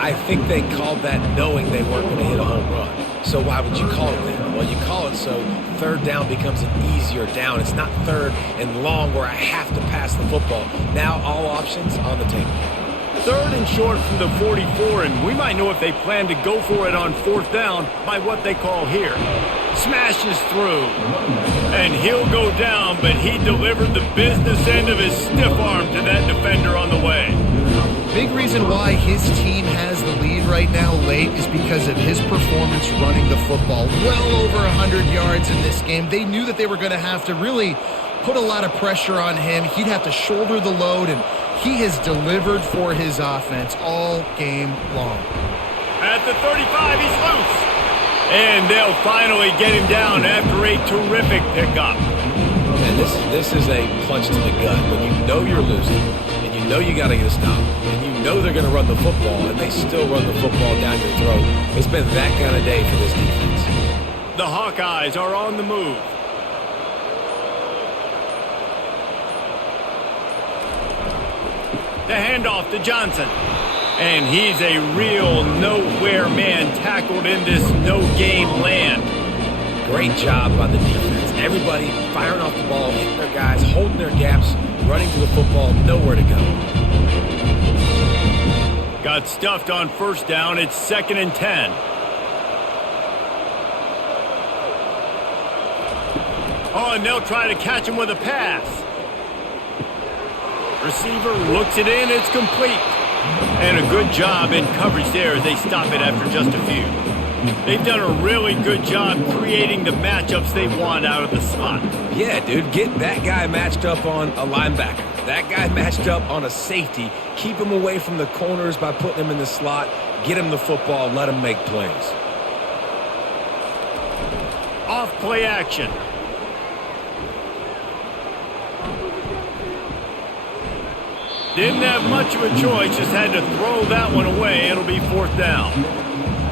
I think they called that knowing they weren't going to hit a home run. So why would you call it that? Well, you call it so 3rd down becomes an easier down. It's not 3rd and long where I have to pass the football. Now all options on the table. 3rd and short from the 44, and we might know if they plan to go for it on 4th down by what they call here. Smashes through, and he'll go down, but he delivered the business end of his stiff arm to that defender on the way. Big reason why his team has the lead right now late is because of his performance running the football. Well over 100 yards in this game. They knew that they were going to have to really put a lot of pressure on him. He'd have to shoulder the load, and he has delivered for his offense all game long. At the 35, he's loose. And they'll finally get him down after a terrific pickup. And this is a punch to the gut. When you know you're losing, and you know you got to get a stop, and you know they're going to run the football, and they still run the football down your throat. It's been that kind of day for this defense. The Hawkeyes are on the move. The handoff to Johnson. And he's a real nowhere man tackled in this no-gain land. Great job by the defense. Everybody firing off the ball, hitting their guys, holding their gaps, running to the football, nowhere to go. Got stuffed on 1st down. It's 2nd and 10. Oh, and they'll try to catch him with a pass. Receiver looks it in. It's complete. And a good job in coverage there as they stop it after just a few. They've done a really good job creating the matchups they want out of the slot. Yeah, dude, get that guy matched up on a linebacker. That guy matched up on a safety. Keep him away from the corners by putting him in the slot. Get him the football, let him make plays. Off play action. Didn't have much of a choice, just had to throw that one away. It'll be 4th down.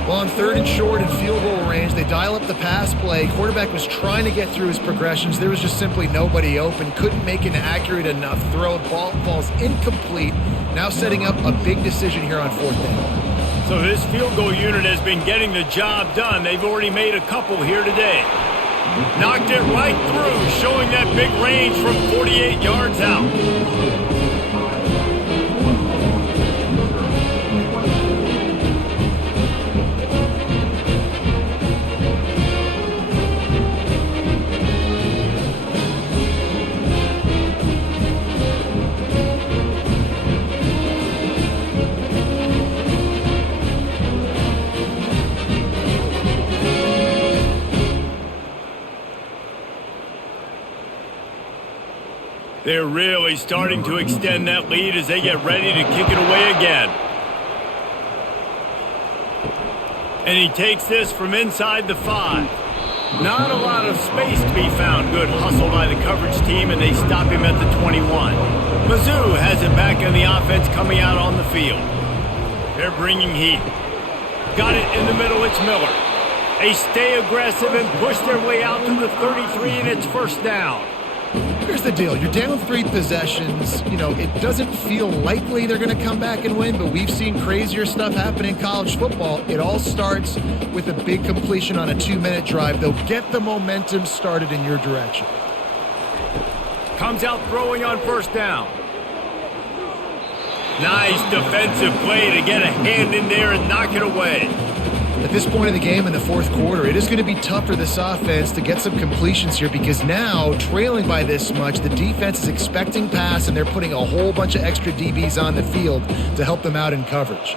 Well, on 3rd and short and field goal range, they dial up the pass play. Quarterback was trying to get through his progressions. There was just simply nobody open. Couldn't make an accurate enough throw. Ball falls incomplete. Now setting up a big decision here on 4th down. So this field goal unit has been getting the job done. They've already made a couple here today. Knocked it right through, showing that big range from 48 yards out. They're really starting to extend that lead as they get ready to kick it away again. And he takes this from inside the 5. Not a lot of space to be found. Good hustle by the coverage team, and they stop him at the 21. Mizzou has it back in the offense coming out on the field. They're bringing heat. Got it in the middle, it's Miller. They stay aggressive and push their way out to the 33, and it's first down. Here's the deal. You're down 3 possessions. You know, it doesn't feel likely they're going to come back and win, but we've seen crazier stuff happen in college football. It all starts with a big completion on a 2-minute drive. They'll get the momentum started in your direction. Comes out throwing on first down. Nice defensive play to get a hand in there and knock it away. At this point of the game in the fourth quarter, it is going to be tough for this offense to get some completions here because now, trailing by this much, the defense is expecting pass and they're putting a whole bunch of extra DBs on the field to help them out in coverage.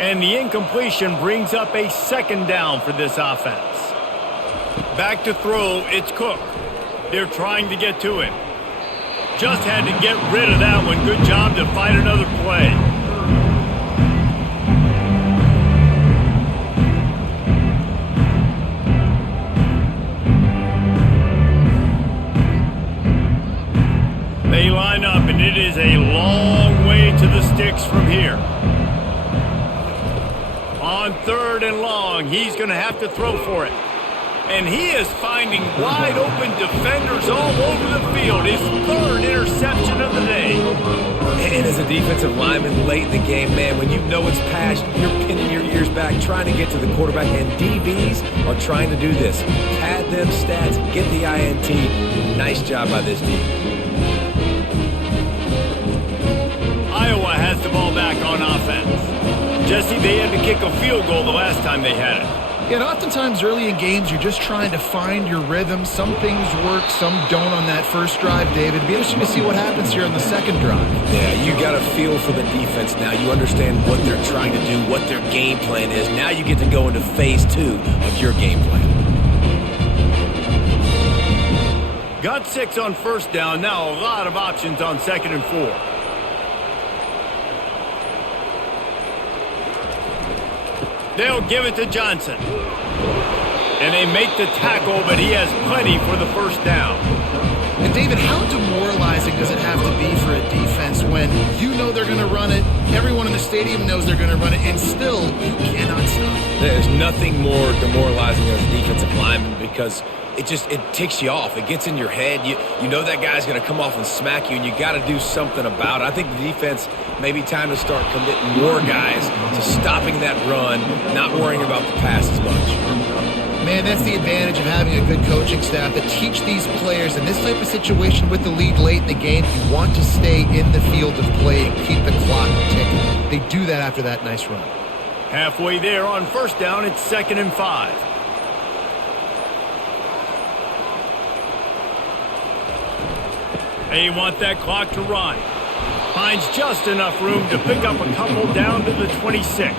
And the incompletion brings up a second down for this offense. Back to throw, it's Cook. They're trying to get to him. Just had to get rid of that one. Good job to fight another play. They line up, and it is a long way to the sticks from here. On 3rd and long, he's going to have to throw for it. And he is finding wide-open defenders all over the field. His 3rd interception of the day. And as a defensive lineman late in the game, man, when you know it's pass, you're pinning your ears back, trying to get to the quarterback, and DBs are trying to do this. Pad them stats, get the INT. Nice job by this D. Iowa has the ball back on offense. Jesse, they had to kick a field goal the last time they had it. Yeah, and oftentimes early in games, you're just trying to find your rhythm. Some things work, some don't on that first drive, David. It'd be interesting to see what happens here on the second drive. Yeah, you got a feel for the defense now. You understand what they're trying to do, what their game plan is. Now you get to go into phase 2 of your game plan. Got 6 on first down. Now a lot of options on 2nd and 4. They'll give it to Johnson. And they make the tackle, but he has plenty for the first down. And David, how demoralizing does it have to be for a defense when you know they're going to run it, everyone in the stadium knows they're going to run it, and still you cannot stop? There's nothing more demoralizing as a defensive lineman because it ticks you off. It gets in your head. You know that guy's going to come off and smack you, and you got to do something about it. I think the defense maybe time to start committing more guys to stopping that run, not worrying about the pass as much. Man, that's the advantage of having a good coaching staff that teach these players in this type of situation with the lead late in the game. You want to stay in the field of play and keep the clock ticking. They do that after that nice run. Halfway there on first down, it's 2nd and 5. They want that clock to run. Finds just enough room to pick up a couple down to the 26.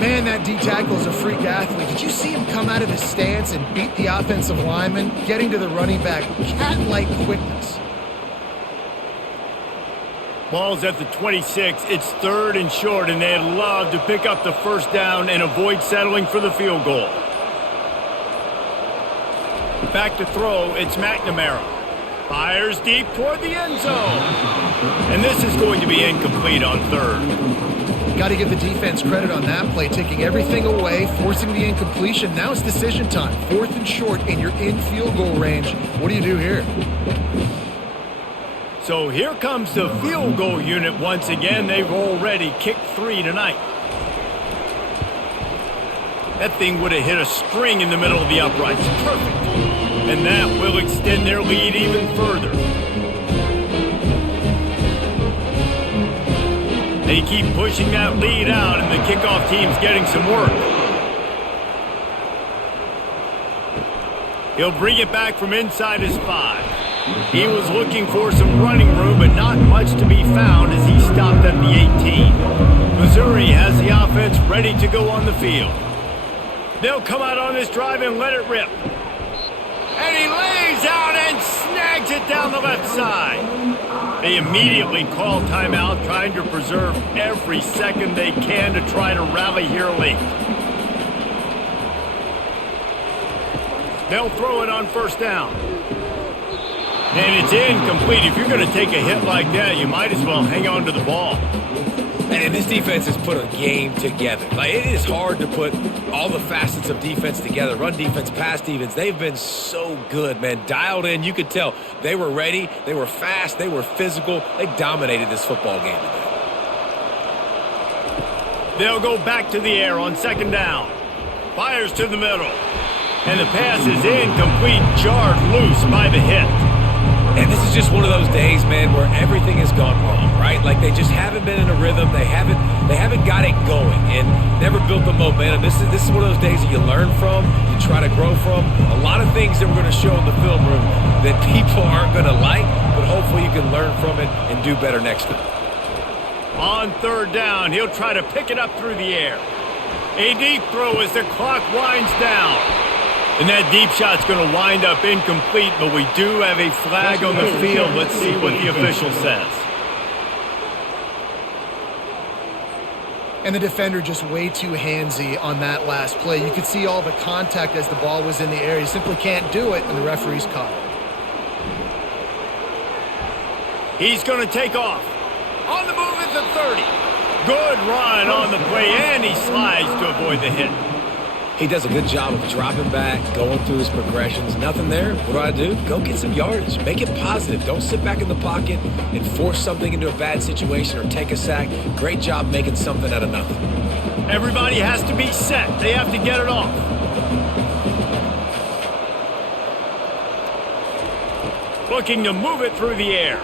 Man, that D tackle is a freak athlete. Did you see him come out of his stance and beat the offensive lineman, getting to the running back? Cat-like quickness. Ball's at the 26. It's 3rd and short, and they'd love to pick up the first down and avoid settling for the field goal. Back to throw, it's McNamara. Fires deep toward the end zone. And this is going to be incomplete on 3rd. Got to give the defense credit on that play, taking everything away, forcing the incompletion. Now it's decision time. 4th and short, and you're in field goal range. What do you do here? So here comes the field goal unit once again. They've already kicked 3 tonight. That thing would have hit a string in the middle of the uprights. Perfect. And that will extend their lead even further. They keep pushing that lead out, and the kickoff team's getting some work. He'll bring it back from inside his 5. He was looking for some running room, but not much to be found as he stopped at the 18. Missouri has the offense ready to go on the field. They'll come out on this drive and let it rip. And he lays out and snags it down the left side. They immediately call timeout, trying to preserve every second they can to try to rally here late. They'll throw it on first down. And it's incomplete. If you're going to take a hit like that, you might as well hang on to the ball. And this defense has put a game together. Like, it is hard to put all the facets of defense together. Run defense, pass defense. They've been so good, man. Dialed in. You could tell they were ready. They were fast. They were physical. They dominated this football game today. They'll go back to the air on second down. Fires to the middle. And the pass is incomplete, jarred loose by the hit. And this is just one of those days, man, where everything has gone wrong, right? Like, they just haven't been in a rhythm. They haven't got it going and never built the momentum. This is one of those days that you learn from, you try to grow from. A lot of things that we're going to show in the film room that people aren't going to like, but hopefully you can learn from it and do better next time. On third down, he'll try to pick it up through the air. A deep throw as the clock winds down. And that deep shot's going to wind up incomplete, but we do have a flag on the field. Let's see what the official says. And the defender just way too handsy on that last play. You could see all the contact as the ball was in the air. He simply can't do it, and the referee's caught it. He's going to take off. On the move at the 30. Good run on the play, and he slides to avoid the hit. He does a good job of dropping back, going through his progressions. Nothing there. What do? Go get some yardage. Make it positive. Don't sit back in the pocket and force something into a bad situation or take a sack. Great job making something out of nothing. Everybody has to be set. They have to get it off. Looking to move it through the air.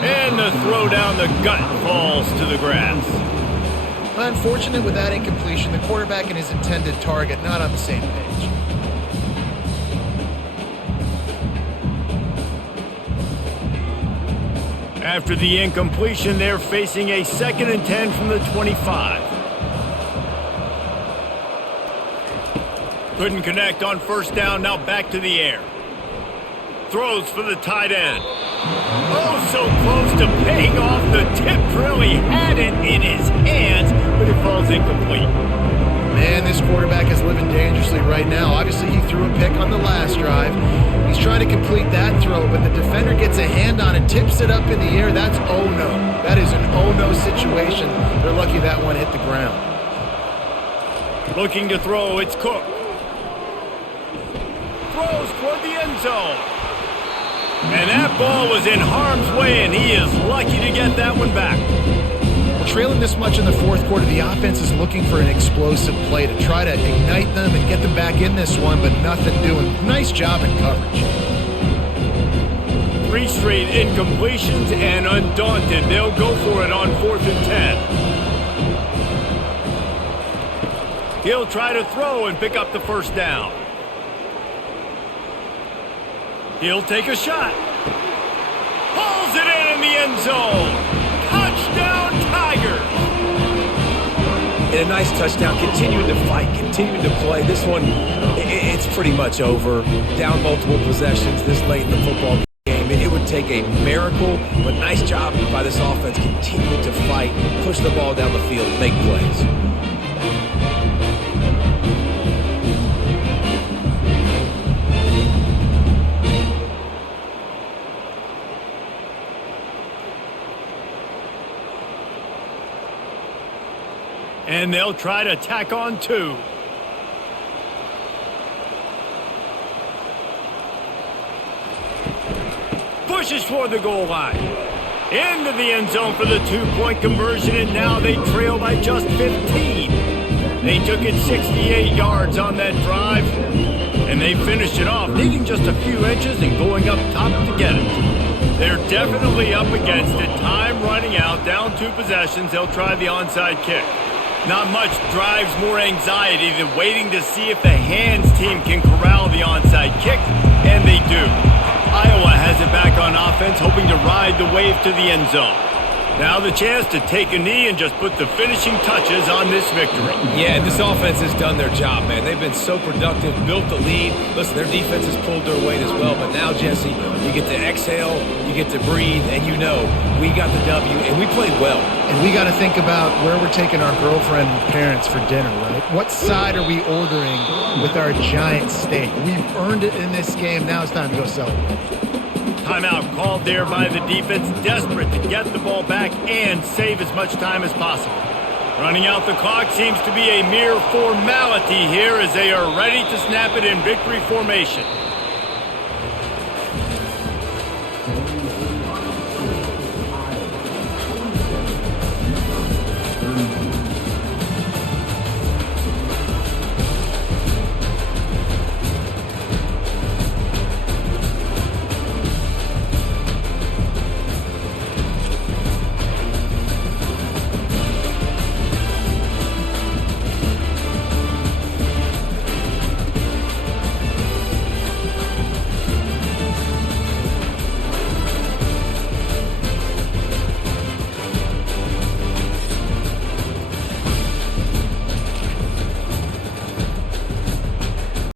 And the throw down the gut falls to the grass. Unfortunate with that incompletion. The quarterback and his intended target not on the same page. After the incompletion, they're facing a 2nd and 10 from the 25. Couldn't connect on first down, now back to the air. Throws for the tight end. Oh, so close to paying off the tip drill. He had it in his hands, but it falls incomplete. Man, this quarterback is living dangerously right now. Obviously, he threw a pick on the last drive. He's trying to complete that throw, but the defender gets a hand on it, tips it up in the air. That's oh-no. That is an oh-no situation. They're lucky that one hit the ground. Looking to throw, it's Cook. Throws toward the end zone. And that ball was in harm's way, and he is lucky to get that one back. Well, trailing this much in the fourth quarter, the offense is looking for an explosive play to try to ignite them and get them back in this one, but nothing doing. Nice job in coverage. 3 straight incompletions, and undaunted, they'll go for it on 4th and 10. He'll try to throw and pick up the first down. He'll take a shot. Pulls it in the end zone. Touchdown, Tigers. And a nice touchdown. Continuing to fight, continuing to play. This one, it's pretty much over. Down multiple possessions this late in the football game. It would take a miracle, but nice job by this offense. Continuing to fight, push the ball down the field, make plays. And they'll try to tack on 2. Pushes toward the goal line. Into the end zone for the 2-point conversion, and now they trail by just 15. They took it 68 yards on that drive, and they finished it off, needing just a few inches and going up top to get it. They're definitely up against it. Time running out, down 2 possessions. They'll try the onside kick. Not much drives more anxiety than waiting to see if the hands team can corral the onside kick, and they do. Iowa has it back on offense, hoping to ride the wave to the end zone. Now the chance to take a knee and just put the finishing touches on this victory. Yeah, and this offense has done their job, man. They've been so productive, built the lead. Listen, their defense has pulled their weight as well. But now, Jesse, you get to exhale, you get to breathe, and you know we got the W, and we played well. And we got to think about where we're taking our girlfriend and parents for dinner, right? What side are we ordering with our giant steak? We've earned it in this game. Now it's time to go celebrate. Timeout called there by the defense, desperate to get the ball back and save as much time as possible. Running out the clock seems to be a mere formality here as they are ready to snap it in victory formation.